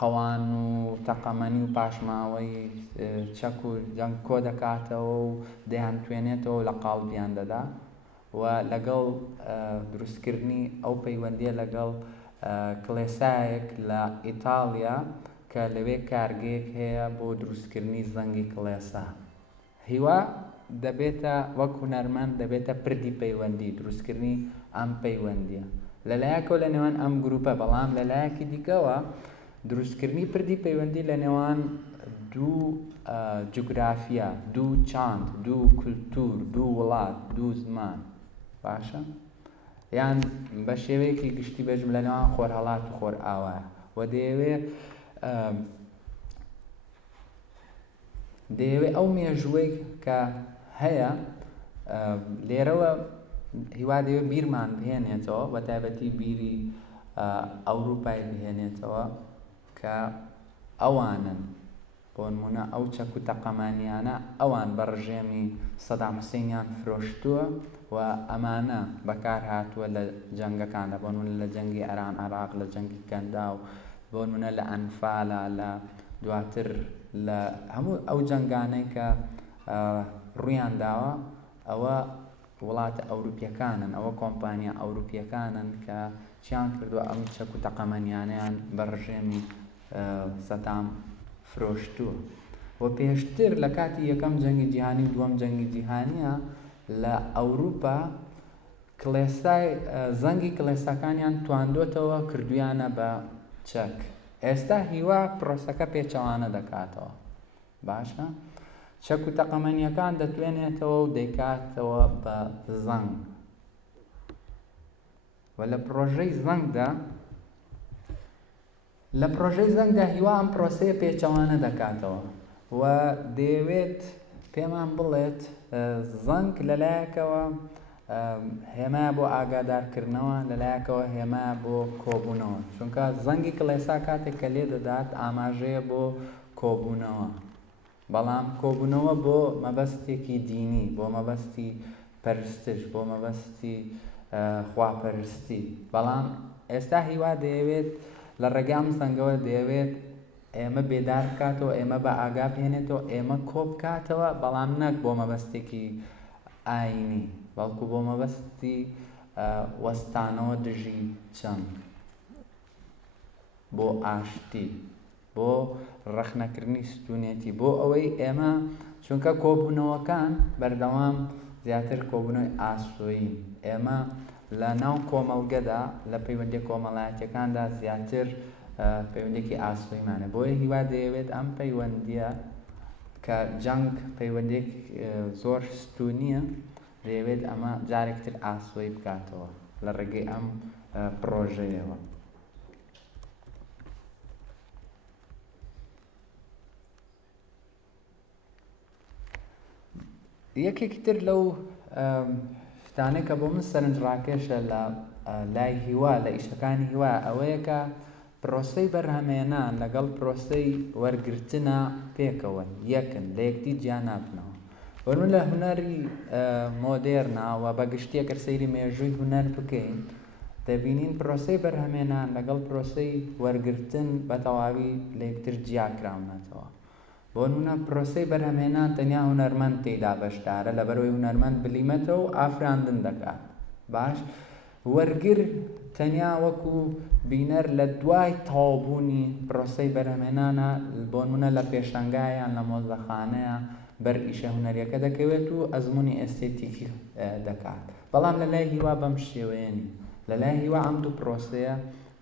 قەوان و تەقەمەنی و پاشماوەی چەک و جەنگ کۆ دەکاتەوە و دەیانتوێنێتەوە لە قاڵبیان دەدا و لەگەڵ دروستکردنی ئەو پەیوەندیە لەگەڵ کڵێسایەک لە ئیتاڵیا کە لەوێ کارگەیەک هەیە بۆ دروستکردنی زەنگی کڵێسا هیوا دەبێتە وەک هونەرمەند دەبێتە پردی پەیوەندی دروستکردنی ئەم پەیوەندیە لەلایەکەوە لە نێوان ئەم گروپە بەڵام لەلایەکی دیکەوە دروستکردنی پردی پەیوەندی لە نێوان دوو جوگرافیا دوو چاند دوو کولتور دوو وڵات دوو زمان باشە یان بە شێوەیەکی گشتی بێژم لە نێوان خۆرهەڵات و خۆر ئاوایە و دەیەوێت ئەو مێژووەی کە هەیە لێرەوە هیوا دەوێت بیرمان بهێنێتەوە بە تایبەتی بیری ئەوروپای بهێنێتەوە کە ئەوانن بۆ نمونە ئەو چەک و تەقەمانیانە ئەوان بە ڕژێمی سەدام حوسێنیان فرۆشتووە و ئەمانە بەکار هاتووە لە جەنگەکاندا بۆ نمونە لە جەنگی ئەران عێراق لە جەنگی کەندا و بۆ نمونە لە ئەنفالە لە دواتر لە هەموو ئەو جەنگانەی کە ڕوویان داوە ئەوە وڵاتە ئەوروپیەکانن ئەوە کۆمپانیا ئەوروپیەکانن کە چیان کردووە ئەم چەک و تەقەمەنیانەیان بە ڕژێمی سەدام فرۆشتووە و پێشتر لە کاتی یەکەم جەنگی جیهانی و دووەم جەنگی جیهانیە لە ئەوروپا کڵێسای زەنگی کڵێساکانیان تواندۆتەوە کردویانە بە چەک ئێستا هیوا پرۆسەکە پێچەوانە دەکاتەوە باشە چەک و تەقەمەنیەکان دەتوێنێتەوە و دەیکاتەوە بە زەنگ و لە پرۆژەی زەنگدا هیوا ئەم پرۆسەیە پێچەوانە دەکاتەوە و دەیەوێت پێمان بڵێت زەنگ لەلایەکەوە هێمایە بۆ ئاگادارکردنەوە لەلایەکەوە هێمایە بۆ کۆبوونەوە چونکە زەنگی کڵێسا کاتێک کە لێ دەدات ئاماژەیە بۆ کۆبوونەوە بەڵام کۆبوونەوە بۆ مەبەستێکی دینی بۆ مەبەستی پەرستش بۆ مەبەستی خواپەرستی بەڵام ئێستا هیوا دەیەوێت لە ڕێگام سەنگەوە دەیەوێت ئێمە بێدار بکاتەوە، ئێمە بە ئاگا بهێنێتەوە، ئێمە کۆ بکاتەوە، بەڵام نەک بۆ مەبەستێکی ئاینی، بەڵکو بۆ مەبەستی وەستانەوە دژی چەند، بۆ ئاشتی، بۆ ڕەخنەکردنی ستونێتی، بۆ ئەوەی ئێمە چونکە کۆبوونەوەکان بەردەوام زیاتر کۆبوونەوەی ئاسۆیی، ئێمە لە ناو کۆمەڵگەدا لە پەیوەندی کۆمەڵایەتیەکاندا زیاتر پەیوەندێکی ئاسۆیمانە، بۆیە هیوا دەیەوێت ئەم پەیوەندیە کە جەنگ پەیوەندێک زۆر ستونیە دەیەوێت ئەمە جارێکتر ئاسۆی بکاتەوە لە ڕێگەی ئەم پرۆژەیەوە. یەکێکی تر لەو شتانەی کە بۆ من سەرنجڕاکێشە لە لای هیوا لە ئیشەکانی هیوا ئەوەیە کە پرۆسەی بەرهەمهێنان لەگەڵ پرۆسەی وەرگرتنە پێکەوەن، یەکن، لە یەکتی جیا نابنەوە. وەرن لە هونەری مۆدێرنەوە بە گشتیەکە سەیری مێژووی هونەر بکەین، دەبینین پرۆسەی بەرهەمهێنان لەگەڵ پرۆسەی وەرگرتن بە تەواوی لە یەکتر جیا کراونەتەوە. بۆ نمونە پرۆسەی بەرهەمهێنان تەنیا هونەرمەند تێیدا بەشدارە، لەبەرەوەی هونەرمەند بلیمەتەوە و ئافراندن دەکات. باش وەرگر تەنیا وەکو بینەر لە دوای تەواوبوونی پرۆسەی بەرهەمهێنانە، بۆ نمونە لە پێشەنگایان لە مۆزەخانەیە بەر ئیشە هونەریەکە دەکەوێت و ئەزموونی ئێستێتیکی دەکات. بەڵام لە لای هیوا بەم شێوەیە نی، لە لای هیوا ئەم دوو پرۆسەیە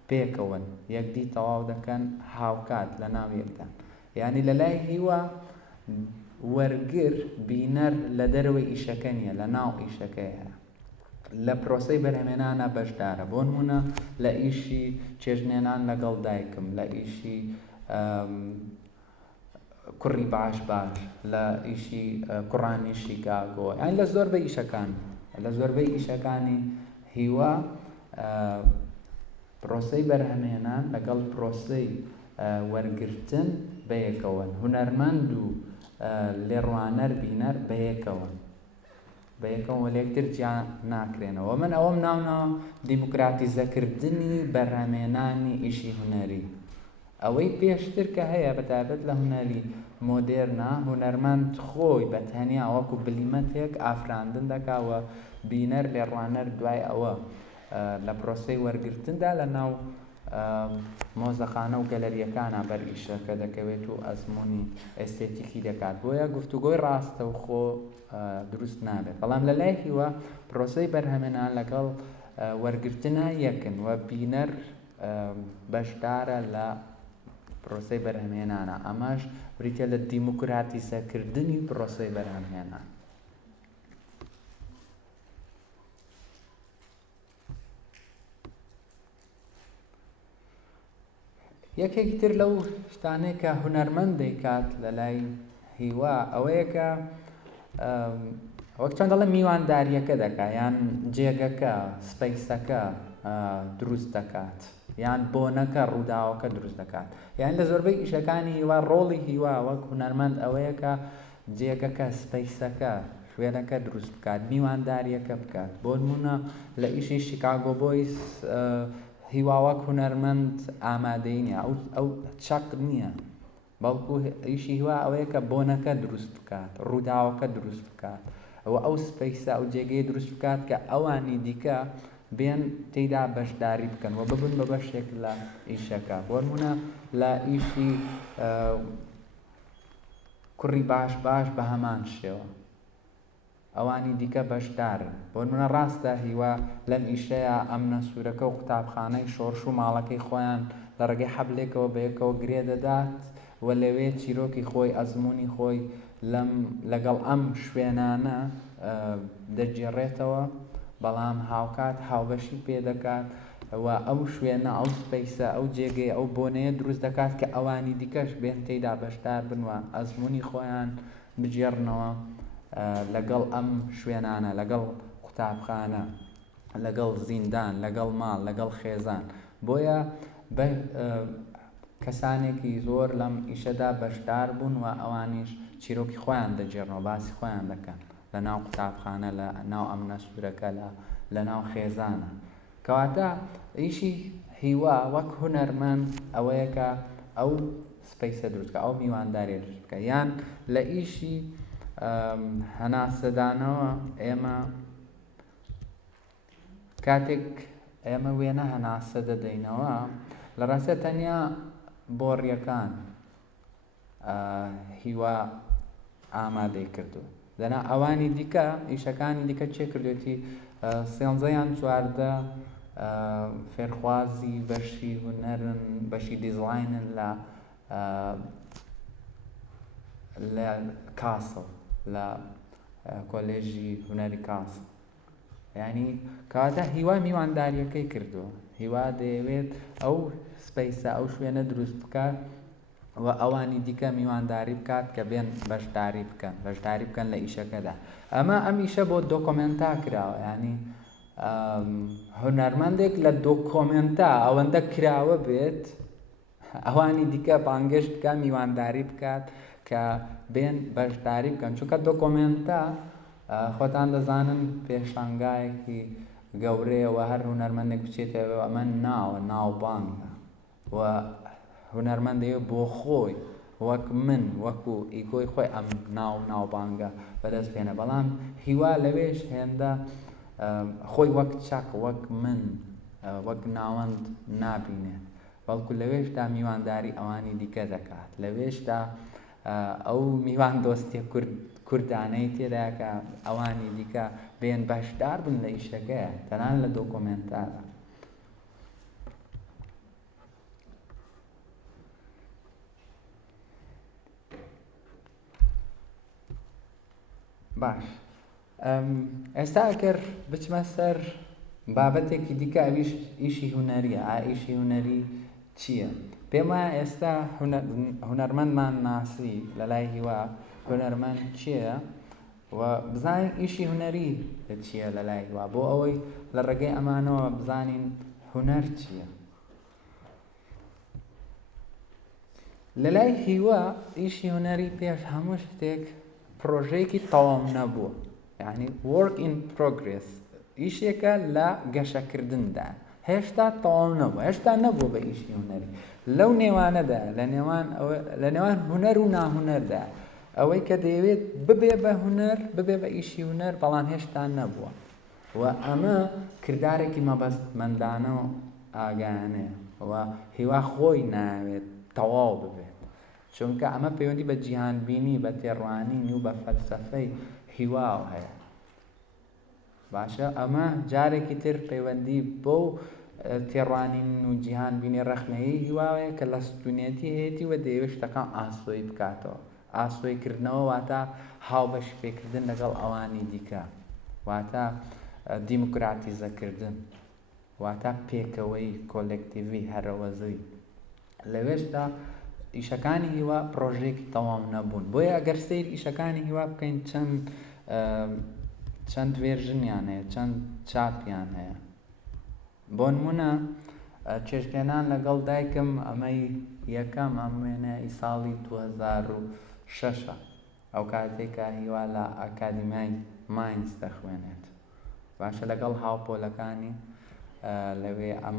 پێکەوەن، یەکدی تەواو دەکەن هاوکات لە ناو یەکدا. یعنی لە لای هیوا وەرگر بینەر لە دەرەوەی ئیشەکە نیە، لە ناو ئیشەکەیە، لە پرۆسەی بەرهەمهێنانە بەشدارە. بۆ نمونە لە ئیشی چێژنێنان لەگەڵ دایکم، لە ئیشی کوڕی باش لە ئیشی کوڕانی شیکاگۆ، یان لە زۆربەی ئیشەکان، لە زۆربەی ئیشەکانی هیوا پرۆسەی بەرهەمهێنان لەگەڵ پرۆسەی وەرگرتن بەیەکەوەن، هونەرمەند و لێڕوانەر بینەر بەیەکەوەن لە یەکتر جیا ناکرێنەوە. من ئەوەم ناونەوە دیموکراتیزەکردنی بەرهەمهێنانی ئیشی هونەری. ئەوەی پێشتر کە هەیە بەتایبەت لە هونەری مۆدێرنە، هونەرمەند خۆی بە تەنیا وەکو بلیمەتێک ئافراندن دەکاوە، بینەر لێڕوانەر دوای ئەوە لە پرۆسەی وەرگرتندا لە ناو مۆزەخانە و گەلەریەکانە بەر ئیشەکە دەکەوێت و ئەزموونی ئێستێتیکی دەکات. بۆیە گفتوگۆی ڕاستە و خۆ دروست نابێت. بەڵام لە لای هیوا پرۆسەی بەرهەمهێنان لەگەڵ وەرگرتنە یەکن و بینەر بەشدارە لە پرۆسەی بەرهەمهێنانە. ئەمەش بریتە لە دیموکراتیزەکردنی پرۆسەی بەرهەمهێنان. یەکێکی تر لەو شتانەی کە هونەرمەند دەیکات لە لای هیوا ئەوەیە کە وەک چۆن دەڵێن میوانداریەکە دەکات، یان جێگەکە سپەیسەکە دروست دەکات، یان بۆنەکە ڕووداوەکە دروست دەکات. یان لە زۆربەی ئیشەکانی هیوا ڕۆڵی هیوا وەک هونەرمەند ئەوەیە کە جێگەکە سپەیسەکە شوێنەکە دروست بکات، میوانداریەکە بکات. بۆ نمونە لە ئیشی شیکاگۆ بۆیس هیوا وەک هونەرمەند ئامادەی نییە، ئەو چەق نییە، بەڵکو ئیشی هیوا ئەوەیە کە بۆنەکە دروست بکات، ڕووداوەکە دروست بکات، ئەو سپەیسە ئەو جێگەی دروست بکات کە ئەوانی دیکە بێن تێیدا بەشداری بکەن و ببن بە بەشێک لە ئیشەکە. بۆ نمونە لە ئیشی کوڕی باش بە هەمان شێوە ئەوانی دیکە بەشدارن. بۆ نمونە ڕاستە هیوا لەم ئیشەیە ئەمنە سوورەکە و قوتابخانەی شۆڕش و ماڵەکەی خۆیان لە ڕێگەی حەبلێکەوە بەیەکەوە گرێ دەدات و لەوێ چیرۆکی خۆی ئەزموونی خۆی لەگەڵ ئەم شوێنانە دەجێڕێتەوە، بەڵام هاوکات هاوبەشی پێدەکات و ئەو شوێنە ئەو سپەیسە ئەو جێگەی ئەو بۆنەیە دروست دەکات کە ئەوانی دیکەش بێن تێیدا بەشدار بنوە ئەزموونی خۆیان بجێڕنەوە لەگەڵ ئەم شوێنانە، لەگەڵ قوتابخانە، لەگەڵ زیندان، لەگەڵ ماڵ، لەگەڵ خێزان. بۆیە کەسانێکی زۆر لەم ئیشەدا بەشدار بوون و ئەوانیش چیرۆکی خۆیان دەجێڕنەوە، باسی خۆیان دەکەن لە ناو قوتابخانە، لە ناو ئەمنە سوورەکە، لە ناو خێزانە. کەواتە ئیشی هیوا وەک هونەرمەند ئەوەیە کە ئەو سپەیسە دروستکە، ئەو میوانداریە دروست بکە. یان لە ئیشی هەناسەدانەوە ئێمە کاتێک ئێمە وێنە هەناسە دەدەینەوە لە ڕاستە تەنیا بۆڕیەکان هیوا ئامادەی کردو. دەنا ئەوانی دیکە ئیشەکانی دیکە چێ کردوێتی 13 یان 14 فێرخوازی بەشی هونەرن، بەشی دیزاینن لە کاسڵ، لە کۆلێژی هونەری کاسڵ. یعنی کەواتە هیوا میوانداریەکەی کردووە، هیوا دەیەوێت ئەو سپەیسە ئەو شوێنە دروست بکات و ئەوانی دیکە میوانداری بکات کە بێن بەشداری بکەن لە ئیشەکەدا. ئەمە ئەم ئیشە بۆ دۆکۆمنتا کراوە، ینی هونەرمەندێک لە دۆکۆمنتا ئەوەندە کراوە بێت ئەوانی دیکە بانگشت بکە میوانداری بکات کە بێن بەشداری بکەن. چونکە دۆکۆمنتا خۆتان دەزانن پێشانگایەکی گەورەیەوە، هەر هونەرمەندێک بچێتەوە ئەمە ناوبانگە و هونەرمەندەیە بۆ خۆی وەک من وەکو ئیگۆی خۆی ئەم ناوبانگە بەدەست بێنە. بەڵام هیوا لەوێش هێندە خۆی وەک چاک وەک من وەک ناوەند نابینێت، بەڵکو لەوێشدا میوانداری ئەوانی دیکە دەکات، لەوێشدا ئەو میوان دۆستیە کوردانەی تێدا کە ئەوانی دیکە بێن بەشدار بن لە ئیشەکەیە تەنان لە دۆکۆمنتارە. باش، ئێستا ئەگەر بچمە سەر بابەتێکی دیکە ئەویش ئیشی هونەریە. ئیشی هونەری چییە؟ پێم وایە ئێستا هونەرمەندمان ناسی لە لای هیوا هونەرمەند چییە و بزانین ئیشی هونەری چییە لە لای هیوا، بۆ ئەوەی لە ڕێگەی ئەمانەوە بزانین هونەر چییە. لە لای هیوا ئیشی هونەری پێش هەموو شتێک پرۆژەیەکی تەواو نەبووە، یعنی work in progress، ئیشێکە لە گەشەکردندا، هێشتا تەواو نەبووە، هێشتا نەبووە بە ئیشی هونەری. لەو نێوانەدا لە نێوان هونەر و ناهونەردا ئەوەی کە دەیەوێت ببێ بە هونەر، ببێ بە ئیشی هونەر، بەڵام هێشتا نەبووە و ئەمە کردارێکی مەبەستمەندانە و ئاگانەیە و هیوا خۆی ناوێت تەواو ببێت، چونکە ئەمە پەیوەندی بە جیهانبینی، بە تێڕوانینی و بە فەلسەفەی هیواو هەیە. باشە، ئەمە جارێکی تر پەیوەندی بۆ تێڕوانین و جیهانبینی ڕەخنەیی هیواوەیە کە لە ستونێتی هەیەی و دەیەوێت شتەکان ئاسۆی بکاتەوە. ئاسۆیکردنەوە واتە هاوبەش پێکردن لەگەڵ ئەوانی دیکە، واتە دیموکراتیزەکردن، واتە پێکەوەی کۆلێکتیڤی هەرەوەزوی. لەوێشدا ئیشەکانی هیوا پرۆژێکی تەواو نەبوون، بۆیە ئەگەر سەیر ئیشەکانی هیوا بکەین چەند ڤێرژنیان هەیە، چەند چاپیان هەیە. بۆ نمونە چێشتێنان لەگەڵ دایکم ئەمەی یەکەم ئەمێنە ئی ساڵی 2006 ئەو کاتێکە هیوا لە ئەکادیمیای ماینز دەخوێنێت. باشە، لەگەڵ هاوپۆلەکانی لەوێ ئەم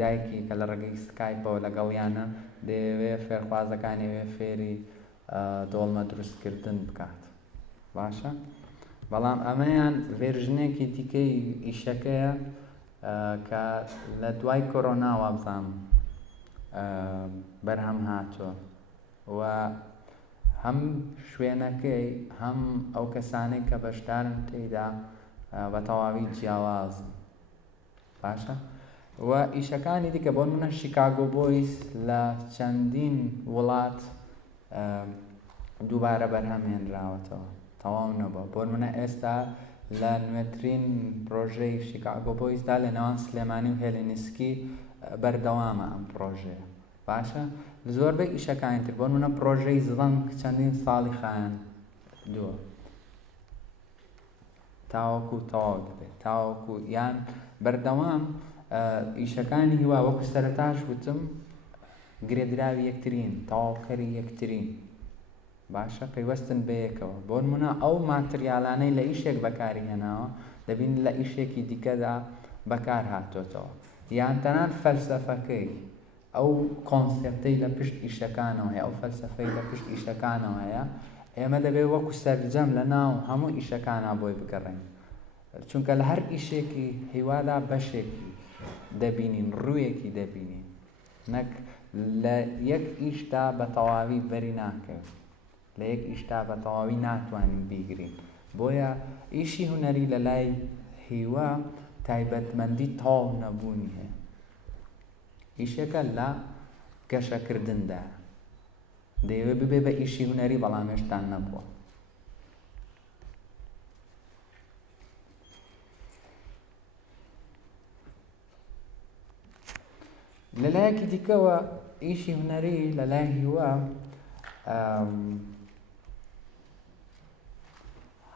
دایکی کە لە ڕێگەی سکایپەوە لەگەڵیانە دەیەوێت فێرخوازەکانی وێ فێری دۆڵمە دروستکردن بکات. باشە، بەڵام ئەمەیان ڤێرژنێکی دیکەی ئیشەکەیە کە لە دوای کۆرۆنا وابزانم بەرهەم هاتووە و هەم شوێنەکەی هەم ئەو کەسانەی کە بەشدارن تێیدا بە تەواوی جیاوازن. باشە، و ئیشەکانی دیکە بۆ نمونە شیکاگۆ بۆیس لە چەندین وڵات دووبارە بەرهەمهێنراوەتەوە، تەواو نەبووە. بۆ نمونە ئێستا لە نوێترین پرۆژەی شیکاگۆ بۆیسدا لە نێوان سلێمانی و هێلێنسکی بەردەوامە ئەم پرۆژەیە. باشە، زۆربەی ئیشەکانی تر بۆ نمونە پرۆژەی زڵنگ چەندین ساڵی خایان دووە تاوەکو تەواو دەبێت، تاوەکو یان بەردەوام ئیشەکانی هیوا وەکو سەرەتاش وتم گرێدراوی یەکترین، تەواوکەری یەکترین. باشە، پەیوەستن بەیەکەوە. بۆ نمونە ئەو ماتریالانەی لە ئیشێک بەکاری هێناوە دەبین لە ئیشێکی دیکەدا بەکار هاتوۆتەوە، یان تەنان فەلسەفەکەی ئەو کۆنسێپتەی لە پشت ئیشەکانەوە هەیە، ئەو فەلسەفەی لە پشت ئیشەکانەوە هەیە، ئێمە دەبێت وەکو سەرجەم لە ناو هەموو ئیشەکانە بۆی بگەڕێن، چونکە لە هەر ئیشێکی هیوادا بەشێکی دەبینین، ڕوویەکی دەبینین، نەک لە یەک ئیشتا بە تەواوی بەری ناکەوێت، لە یەک ئیشتا بە تەواوی ناتوانین بیگرین. بۆیە ئیشی هونەری لە لای هیوا تایبەتمەندی تەواو نەبوونی هەیە. ئیشەکە لە گەشەکردندا دەیەوێت ببێ بە ئیشی هونەری، بەڵام هێشتا نەبووە. لە لایەکی دیکەوە ئیشی هونەری لە لای هیوا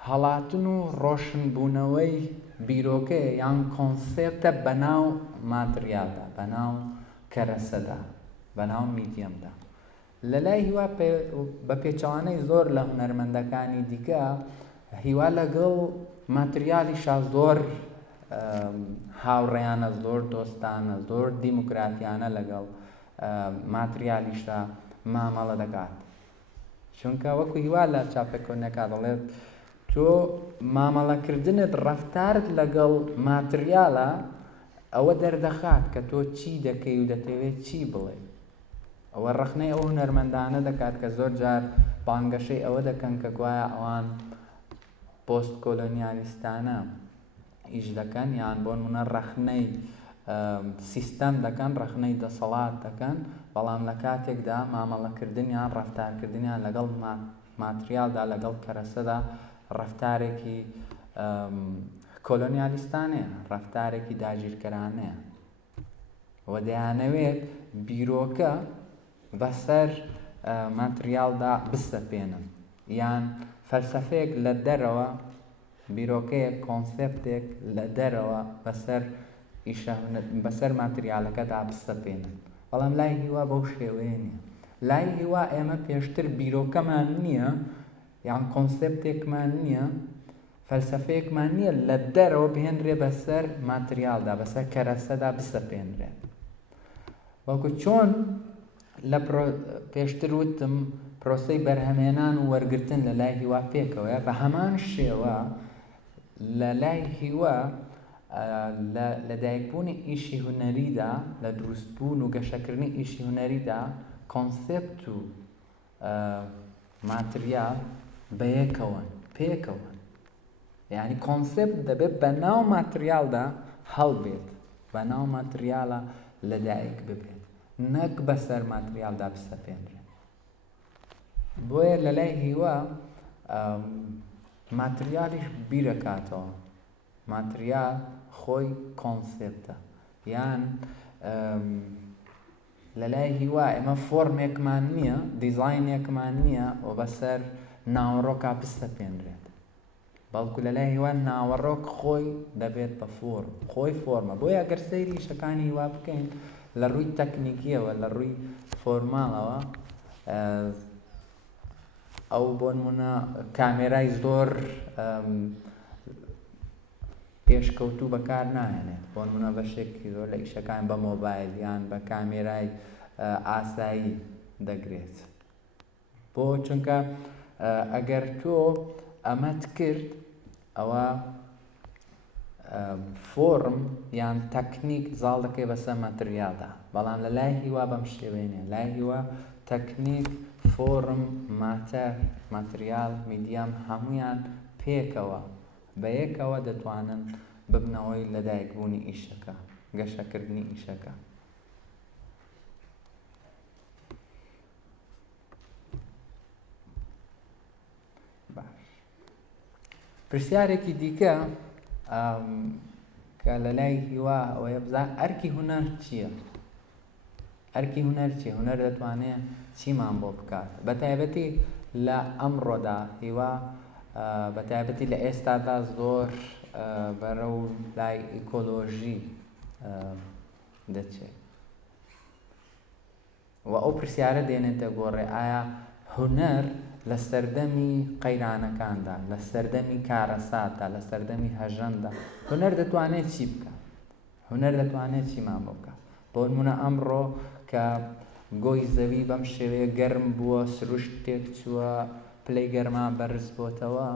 هەڵاتن و ڕۆشنبوونەوەی بیرۆکەیە یان کۆنسێپتە بەناو ماتریالدا، بەناو کەرەسەدا، بەناو میدیەمدا. لە لای هیوا بە پێچەوانەی زۆر لە هونەرمەندەکانی دیکە هیوا لەگەڵ ماتریالیشا زۆر هاوڕێیانە، زۆر دۆستانە، زۆر دیموکراتیانە لەگەڵ ماتریالیشا مامەڵە دەکات. چونکە وەکو هیوا لە چاپەکۆنەکە دەڵێت تۆ مامەڵەکردنت، ڕەفتارت لەگەڵ ماتریالە ئەوە دەردەخات کە تۆ چی دەکەی و دەتەوێت چی بڵێ. ئەوە ڕخنەی ئەو هونەرمەندانە دەکات کە زۆر جار بانگەشەی ئەوە دەکەن کە گوایە ئەوان پۆست کۆلۆنیالیستانە ئیش دەکەن، یان بۆ نمونە ڕەخنەی سیستەم دەکەن، ڕەخنەی دەسەڵات دەکەن، بەڵام لە کاتێکدا مامەڵەکردنیان، ڕەفتارکردنیان لەگەڵ ماتریالدا، لەگەڵ کەرەسەدا ڕەفتارێکی کۆلۆنیالیستانەیە، ڕەفتارێکی داگیرکەرانەیە. وە دەیانەوێت بیرۆکە بەسەر ماتریالدا بسەپێنن، یان فەلسەفەیەک لە دەرەوە، بیرۆکەیەک، کۆنسێپتێک لە دەرەوە بەسەر ماتریالەکەدا بسەپێنن. بەڵام لای هیوا بەو شێوەیە نییە. لای هیوا ئێمە پێشتر بیرۆکەمان نییە، یان کۆنسێپتێکمان نییە، فەلسەفەیەکمان نییە لە دەرەوە بهێنرێ بەسەر ماتریالدا، بەسەر کەرەسەدا بسەپێنرێت. وەکو چۆن لە پێشتر وتم پرۆسەی بەرهەمێنان و وەرگرتن لە لای هیوا پێکەوەیە، بە هەمان شێوە لە لای هیوا لە دایکبوونی ئیشی هونەریدا، لە دروستبوون و گەشەکردنی ئیشی هونەریدا کۆنسێپت و ماتریال بەیەکەوەن، پێکەوەن. یعنی کۆنسێپت دەبێت بە ناو ماتریالدا هەڵبێت، بە ناو ماتریالە لەدایک ببێت، نەک بەسەر ماتریالدا بسەپێنرێت. بۆیە لە لای هیوا ماتریالیش بیرەکاتەوە، ماتریال خۆی کۆنسێپتە، یان لە لای هیوا ئێمە فۆرمێکمان نییە، دیزاینێکمان نییە و بەسەر ناوەڕۆکا بسەپێنرێت، بەڵکو لە لای هیوا ناوەڕۆک خۆی دەبێت بە فۆرم، خۆی فۆرمە. بۆیە ئەگەر سەیری ئیشەکانی هیوا بکەین لە ڕووی تەکنیکیەوە، لە ڕووی فۆرماڵەوە، ئەو بۆ نمونە کامێرای زۆر پێشکەوتوو بەکار ناهێنێت، بۆ نمونە بەشێکی زۆر لە ئیشەکان بە مۆبایل یان بە کامێرای ئاسایی دەگرێت. بۆ چونکە ئەگەر تۆ ئەمەت کرد، ئەوە فۆرم یان تەکنیک زاڵ دەکەی بەسەر ماتریالدا. بەڵام لە لای هیوا بەم شێوەیە نییە. لای هیوا تەکنیک، فۆرم، ماتەر، ماتریال، میدیەم هەموویان پێکەوە بەیەکەوە دەتوانن ببنەوەی لەدایکبوونی ئیشەکە، گەشەکردنی ئیشەکە. باش، پرسیارێکی دیکە کە لە لای هیوا ئەوەیە بزان ئەرکی هونەر چییە؟ ئەرکی هونەر چییە؟ هونەر دەتوانێت چیمان بۆ بکات؟ بەتایبەتی لە ئەمڕۆدا هیوا بەتایبەتی لە ئێستادا زۆر بەرەو لای ئیکۆلۆژی دەچێت و ئەو پرسیارە دێنێتە گۆڕێ، ئایا هونەر لە سەردەمی قەیرانەکاندا، لە سەردەمی کارەساتدا، لە سەردەمی هەژەندا هونەر دەتوانێت چی بکات؟ هونەر دەتوانێت چیمان بۆ بکات. بۆ نمونە ئەمڕۆ کە گۆی زەوی بەم شێوەیە گەرم بووە، سروشتێک چووە، پلەی گەرمان بەرز بۆتەوە،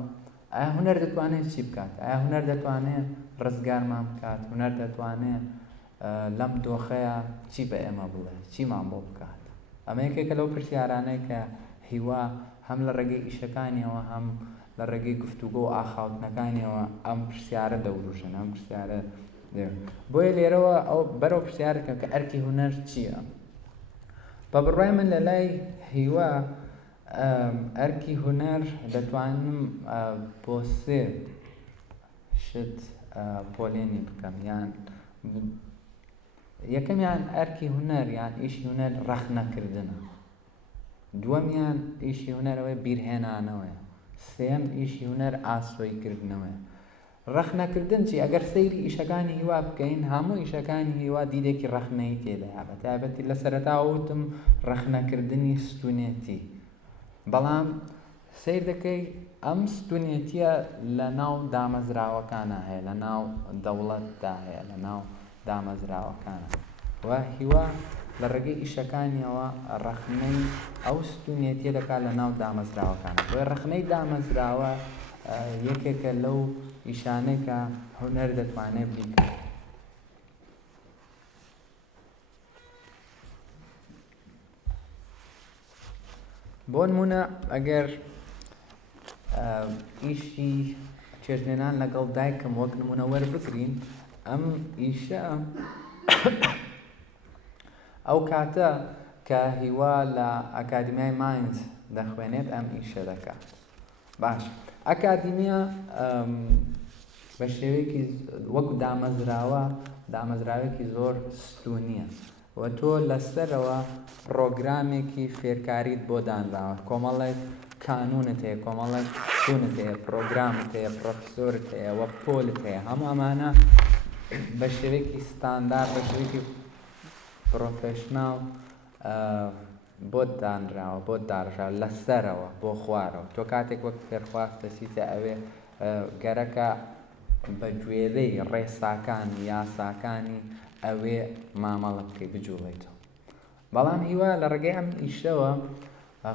ئایا هونەر دەتوانێت چی بکات؟ ئایا هونەر دەتوانێت ڕزگارمان بکات؟ هونەر دەتوانێت لەم دۆخەیە چی بە ئێمە بڵێ؟ چیمان بۆ بکات؟ ئەمە یەکێکە لەو پرسیارانەی کە هیوا هەم لە ڕێگەی ئیشەکانیەوە هەم لە ڕێگەی گفتوگۆ و ئاخاوتنەکانیەوە ئەم پرسیارە دەوروژن، ئەم پرسیارە بۆیە لێرەوە ئەو بەرەو پرسیارەکە کە ئەرکی هونەر چییە؟ بە بڕوای من لە لای هیوا ئەرکی هونەر دەتوانم بۆ سێ شت پۆلێنی بکەم. یان یەکەمیان ئەرکی هونەر یان ئیشی هونەر ڕەخنەکردنە، دووەمیان ئیشی هونەرەوەی بیرهێنانەوەیە، سێم ئیشی هونەر ئاسۆیکردنەوەیە. ڕەخنەکردن چی؟ ئەگەر سەیری ئیشەکانی هیوا بکەین هەموو ئیشەکانی هیوا دیدێکی ڕەخنەی تێدایە، بە تایبەتی لە سەرەتاوە وتم ڕەخنەکردنی ستونێتی، بەڵام سیر دەکەی ئەم ستونێتیە لە ناو دامەزراوەکانە هەیە، لە ناو دەوڵەتدا هەیە، لە ناو دامەزراوەکانە، و هیوا لە ڕێگەی ئیشەکانیەوە ڕەخنەی ئەو ستونێتیە دەکات لە ناو دامەزراوەکانە. بۆیە ڕەخنەی دامەزراوە یەکێکە لەو ئیشانەی کە هونەر دەتوانێت بیکات. بۆ نمونە ئەگەر ئیشی چێژنێنان لەگەڵ دایکم وەک نمونە وەربگرین، ئەم ئیشە ئەو کاتە کە هیوا لە ئەکادمیای ماینز دەخوێنێت ئەم ئیشە دەکات. باش، ئەکادیمیا بە شێوەیەکی وەکو دامەزراوێکی زۆر ستونیە، و تۆ لەسەرەوە پرۆگرامێکی فێرکاریت بۆ دانراوە، کۆمەڵێک کانونت هەیە، کۆمەڵێک ستونت هەیە، پرۆگرامت هەیە، پرۆفسۆرت هەیە، وە پۆلت هەیە، هەموو ئەمانە بە شێوەیەکی ستاندارد، بە شێوەیەکی پرۆفێشناڵ بۆ دانراوە، بۆ داڕژاوە لەسەرەوە بۆ خوارەوە. تۆ کاتێک وەک فێرخواست دەچیتە ئەوێ گەرەکە بە گوێرەی ڕێساکانی یاساکانی ئەوێ مامەڵە بکەی بجوڵێتەوە. بەڵام هیوا لە ڕێگەی ئەم ئیشەوە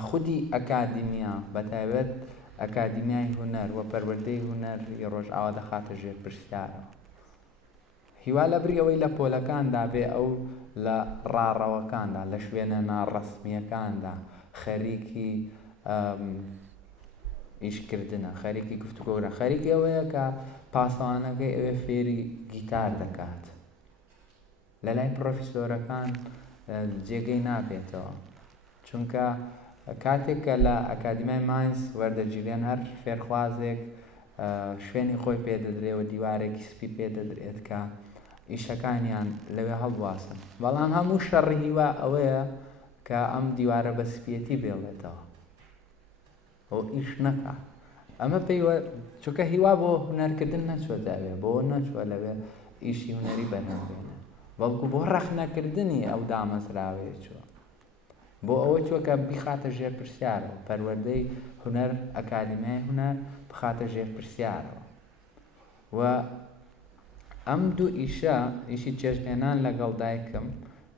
خودی ئەکادیمیا بەتایبەت ئەکادیمیای هونەر و پەروەردەی هونەری ڕۆژئاوا دەخاتە ژێر پرسیارەوە. هیوا لە بری ئەوەی لە پۆلەکاندا بێ ئەو لە ڕاڕەوەکاندا لە شوێنە ناڕەسمیەکاندا خەریکی ئیشکردنە، خەریکی گفتوگۆرە، خەریکی ئەوەیە کە پاسەوانەکەی ئەوێ فێری گیتار دەکات، لە لای پرۆفیسۆرەکان جێگەی نابێتەوە، چونکە کاتێک کە لە ئەکادمیای ماینز وەردەگیرێن هەر فێرخوازێک شوێنی خۆی پێدەدرێت و دیوارێکی سپی پێدەدرێت کە ئیشەکانیان لەوێ هەڵبواسن. بەڵام هەموو شەڕی هیوا ئەوەیە کە ئەم دیوارە بە سپیەتی بێڵێتەوە ئەو ئیش نەکات. ئەمە پێیوە چونکە هیوا بۆ هونەرکردن نەچوەتەوێ، بۆ نەچوە لەوێ ئیشی هونەری بەرهەمبێنێ، بەڵکو بۆ ڕەخنەکردنی ئەو دامەزراوەیە چووە، بۆ ئەوە چووە کە بیخاتە ژێر پرسیارەوە، پەروەردەی هونەر ئەکادمیای هونەر بخاتە ژێر پرسیارەوە. و ئەم دوو ئیشە، ئیشی چێژنێنان لەگەڵ دایکم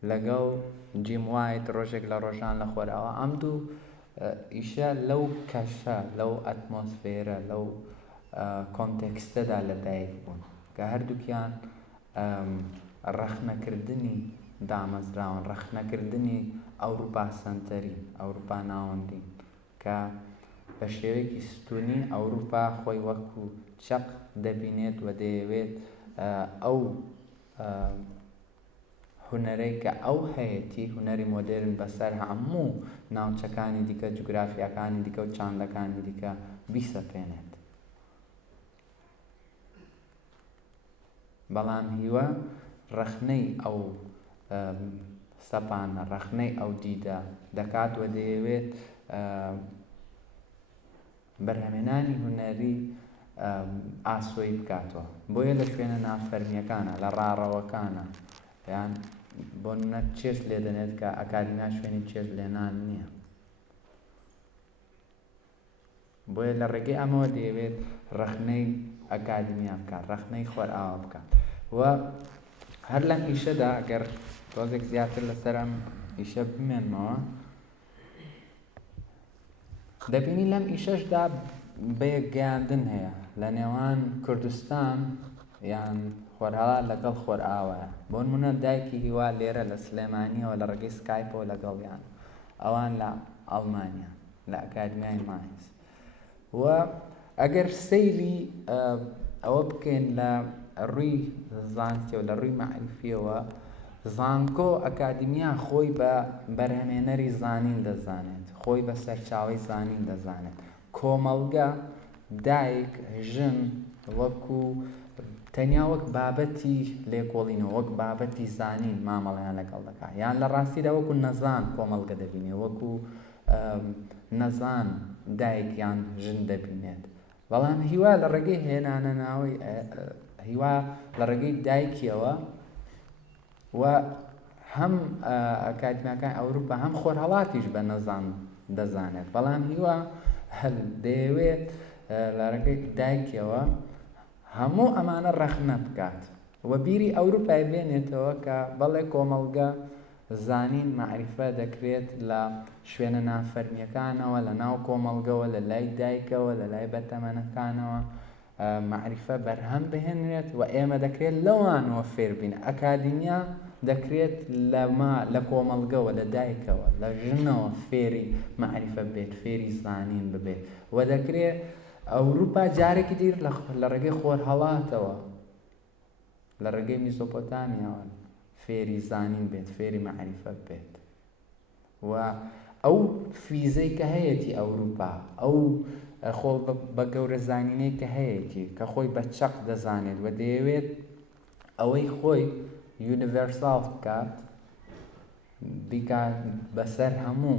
لەگەڵ جیم وایت ڕۆژێک لە ڕۆژان لە خۆراوە، ئەم دوو ئیشە لەو کەشە، لەو ئەتمۆسفێرە، لەو کۆنتێکستەدا لەدایک بوون کە هەردووکیان ڕەخنەکردنی دامەزراون، ڕەخنەکردنی ئەوروپا سەنتەرین، ئەوروپا ناوەندین، کە بە شێوەیەکی ستونی ئەوروپا خۆی وەکو چەق دەبینێت و دەیەوێت ئەو هونەرەی کە ئەو هەیەی هونەری مۆدێرن بەسەر هەموو ناوچەکانی دیکە، جوگرافیەکانی دیکە و چاندەکانی دیکە بیسەپێنێت. بەڵام هیوا ڕەخنەی ئەو سەپانە، ڕەخنەی ئەو دیدە دەکات و دەیەوێت بەرهەمێنانی هونەری ئاسۆی بکاتەوە. بۆیە لە شوێنە نافەرمیەکانە، لە ڕاڕەوەکانە، یان بۆ نمونە چێژ لێ دەنێت کە ئەکادمیا شوێنی چێژ لێنان نییە. بۆیە لە ڕێگەی ئەمەوە دەیەوێت ڕەخنەی ئەکادمیا بکات، ڕەخنەی خۆرئاوا بکات. و هەر لەم ئیشەدا ئەگەر تۆزێک زیاتر لەسەرم ئیشە بمێنمەوە دەبینی لەم ئیشەشدا بەیەک گەیاندن هەیە لە نێوان کوردستان یان خۆرهەڵات لەگەڵ خۆرئاوایە بۆ نمونە دایکی هیوا لێرە لە سلێمانیەوە لە ڕێگەی سکایپەوە لەگەڵیان ئەوان لە ئەڵمانیا لە ئەکادمیای ماینز و ئەگەر سەیری ئەوە بکەین لە ڕووی زانستیەوە لە ڕووی مەعریفیەوە زانکۆ ئەکادمیا خۆی بە بەرهەمێنەری زانین دەزانێت خۆی بە سەرچاوەی زانین دەزانێت کۆمەڵگە دایک ژن وەکو تەنیا وەک بابەتی لێکۆڵینەوە وەک بابەتی زانین مامەڵەیان لەگەڵ دەکات یان لە ڕاستیدا وەکو نەزان کۆمەڵگە دەبینێ وەکو نەزان دایک یان ژن دەبینێت بەڵام هیوا لە ڕێگەی هێنانە ناوەی هیوا لە ڕێگەی دایکیەوە و هەم ئەکادمیاکان ئەوروپا هەم خۆرهەڵاتیش بە نەزان دەزانێت بەڵام هیوا دەیەوێت لە ڕێگەی دایکیەوە هەموو ئەمانە ڕەخنە بکات و بیری ئەوروپای بێنێتەوە کە بەڵێ کۆمەڵگە زانین مەعریفە دەکرێت لە شوێنە نافەرمیەکانەوە لە ناو کۆمەڵگەوە لە لای دایکەوە لە لای بەتەمەنەکانەوە مەعریفە بەرهەم بهێنرێت و ئێمە دەکرێت لەوانەوە فێر بین ئەکادمیا دەکرێت لە کۆمەڵگەوە لە دایکەوە لە ژنەوە فێری مەعریفە بێت فێری زانین ببێت و دەکرێت ئەوروپا جارێکی دیر لە ڕێگەی خۆرهەڵاتەوە لە ڕێگەی میزۆپۆتامیاوە فێری زانین بێت فێری مەعریفە بێت و ئەو فیزەی کە هەیەی ئەوروپا ئەو خۆڵ بە گەورە زانینەی کە هەیەی کە خۆی بە چەق دەزانێت و دەیەوێت ئەوەی خۆی یونیڤەرساڵ بکات بیکات بەسەر هەموو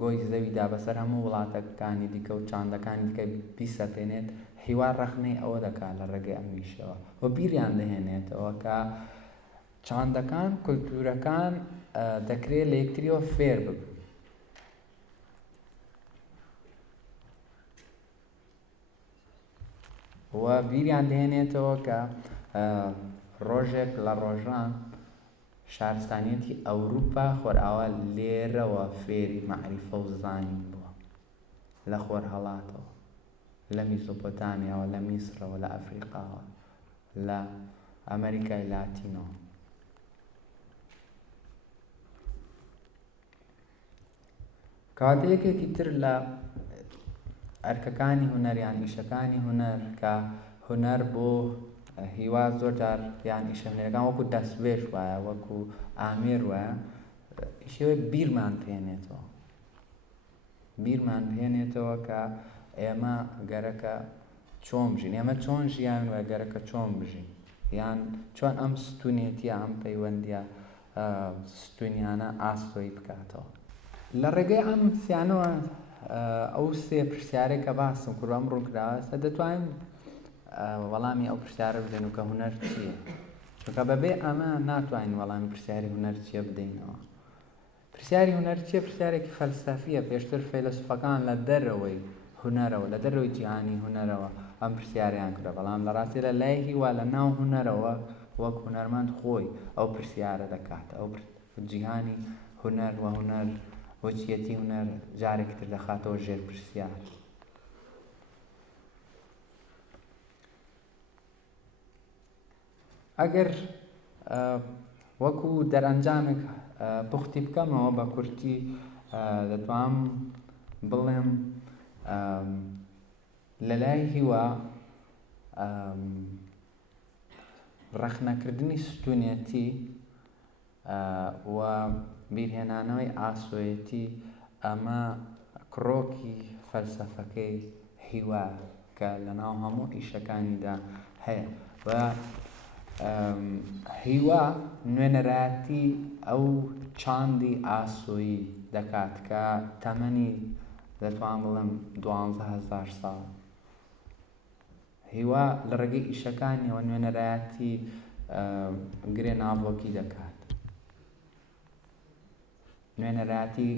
گۆی زەویدا بەسەر هەموو وڵاتەکانی دیکە و چاندەکانی دیکە بیسەپێنێت هیوا ڕەخنەی ئەوە دەکات لە ڕێگەی ئەمیشەوە و بیریان دەهێنێتەوە کە چاندەکان کولتورەکان دەکرێت لە یەکتریەوە فێر ببن و بیریان دەهێنێتەوە کە ڕۆژێک لە ڕۆژان شارستانیەتی ئەوروپا خۆرئاوا لێرەوە فێری مەعریفە و زانین بووە لە خۆرهەڵاتەوە لە میزۆپۆتامیاوە لە میسرەوە لە ئەفریقاوە لە ئەمریکای لاتینەوە کاتێکێکی تر لە ئەرکەکانی هونەر یان ئیشەکانی هونەر کە هونەر بۆ هیوا زۆر جار یان ئیشە هونەرەکان وەکو دەستوێش وایە وەکو ئامێر وایە ئیشەوەی بیرمان پێێنێتەوە کە ئێمە گەرەکە چۆن بژین ئێمە چۆن ژیان وە گەرەکە چۆن بژین یان چۆن ئەم ستونێتیە ئەم پەیوەندیە ستونیانە ئاستۆی بکاتەوە لە ڕێگەی ئەم سیانەوە ئەو سێ پرسیارێک کە باسم کوڕم ڕوونکراوە دەتوانین وەڵامی ئەو پرسیارە بدەین و کە هونەر چییە چونکە بەبێ ئەمە ناتوانین وەڵامی پرسیاری هونەر چییە بدەینەوە پرسیاری هونەر چییە پرسیارێکی فەلسەفیە پێشتر فەیلسوفەکان لە دەرەوەی هونەرەوە لە دەرەوەی جیهانی هونەرەوە ئەم پرسیاریان کرا بەڵام لە ڕاستی لە لای هیوا لە ناو هونەرەوە وەک هونەرمەند خۆی ئەو پرسیارە دەکات ئەو جیهانی هونەر و هونەر وەچیەتی هونەر جارێکتر دەخاتەوە ژێر پرسیار ئەگەر وەکو دەرئەنجامێک پوختی بکەمەوە بە کورتی دەتوانم بڵێم لە لای هیوا ڕەخنەکردنی ستونێتی و بیرهێنانەوەی ئاسۆیەتی ئەمە کڕۆکی فەلسەفەکەی هیوا کە لەناو هەموو ئیشەکانیدا هەیە و هیوا نوێنەرایەتی ئەو چاندی ئاسۆیی دەکات کە تەمەنی دەتوان بڵێم 12,000 ساڵ هیوا لە ڕێگەی ئیشەکانیەوە نوێنەرایەتی گرێناڤۆکی دەکات نوێنەرایەتی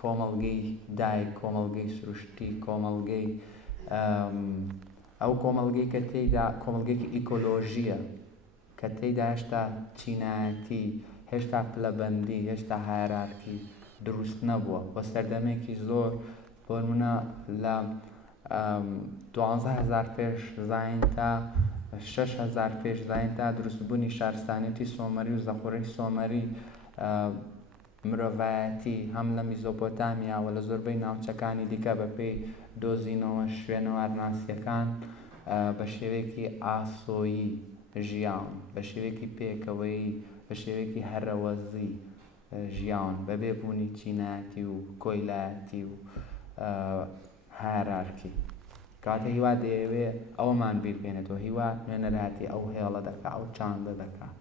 کۆمەڵگەی دایک کۆمەڵگەی سروشتی کۆمەڵگەی ئەو کۆمەڵگەی کە تێیدا کۆمەڵگەیەکی ئیکۆلۆژیە کە تێیدا هێشتا چینایەتی، هێشتا پلەبەندی، هێشتا هایرارکی دروست نەبووە. بە سەردەمێکی زۆر بۆ نمونە لە 12,000 پێش زاین تا 6,000 پێش زاین تا دروستبوونی شارستانیەتی سۆمەری و زەقورەی سۆمەری مرۆڤایەتی هەم لە میزۆپۆتامیا و لە زۆربەی ناوچەکانی دیکە بەپێی دۆزینەوە شوێنەوارناسیەکان بە شێوەیەکی ئاسۆیی ژیان، بە شێوەیەکی پێکەوەی، بە شێوەیەکی هەرەوەزی ژیان، بەبێ بوونی چینایەتی و کۆیلایەتی و هایرارکی. کاتە هیوا دەیەوێ ئەوەمان بیرکەینێتەوە، هیوا نوێنەرایەتی ئەو هێڵە دەکات، ئەو چاندە دەکات،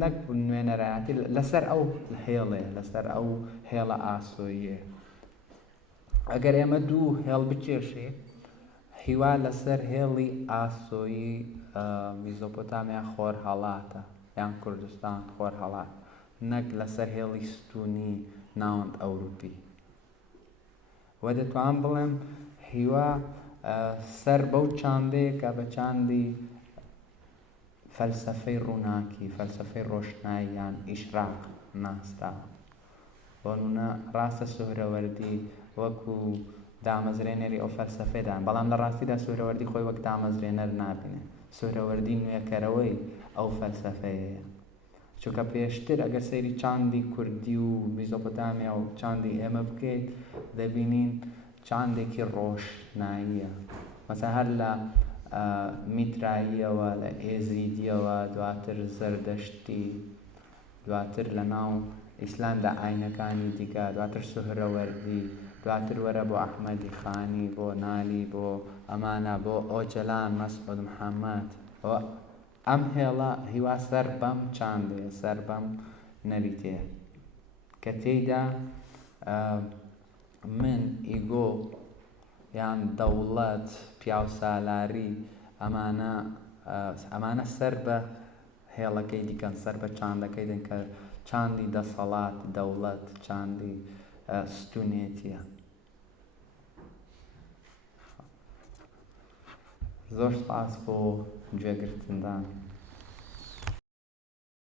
نەک نوێنەرایەتی لەسەر ئەو هێڵێ، لەسەر ئەو هێڵە ئاسۆییە. ئەگەر ئێمە دوو هێڵ بچێشێ، هیوا لەسەر هێڵی ئاسۆیی میزۆپۆتامیا خۆرهەڵاتە یان کوردستان خۆرهەڵات، نەک لەسەر هێڵی ستوونی ناوەند ئەوروپی. وە دەتوانم بڵێم هیوا سەر بەو چاندەیە کە بە چاندی فەلسەفەی ڕووناکی، فەلسەفەی ڕۆشنایی یان ئیشراق ناسراوە. بۆ نمونە ڕاستە سوهرەوەردی وەکو دامەزرێنەری ئەو فەلسەفەیدان، بەڵام لە ڕاستیدا سوهرەوەردی خۆی وەک دامەزرێنەر نابینێ، سوهرەوەردی نوێکەرەوەی ئەو فەلسەفەیەیە. چونکە پێشتر ئەگەر سەیری چاندی کوردی و میزۆپۆتامیا و چاندی ئێمە بکەیت، دەبینین چاندێکی ڕۆشناییە. مەسەڵەن هەر لە میتراییەوە، لە ئێزیدیەوە، دواتر زەردەشتی، دواتر لە ناو ئیسلامدا ئاینەکانی دیکە، دواتر سوهرەوەردی، دواتر وەرە بۆ ئەحمەدی خانی، بۆ نالی، بۆ ئەمانە، بۆ ئۆجەلان، مەسعود محەممەد. ئەم هێڵە هیوا سەر بەم چاندەیە، سەر بەم نەریتەیە کە تێیدا من، ئیگۆ یان دەوڵەت، پیاوسالاری ئەمانە سەر بە هێڵەکەی دیکەن، سەر بە چاندەکەی دەن کە چاندی دەسەڵات، دەوڵەت، چاندی ستوونێتیە. زۆر سپاس بۆ گوێگرتنتان.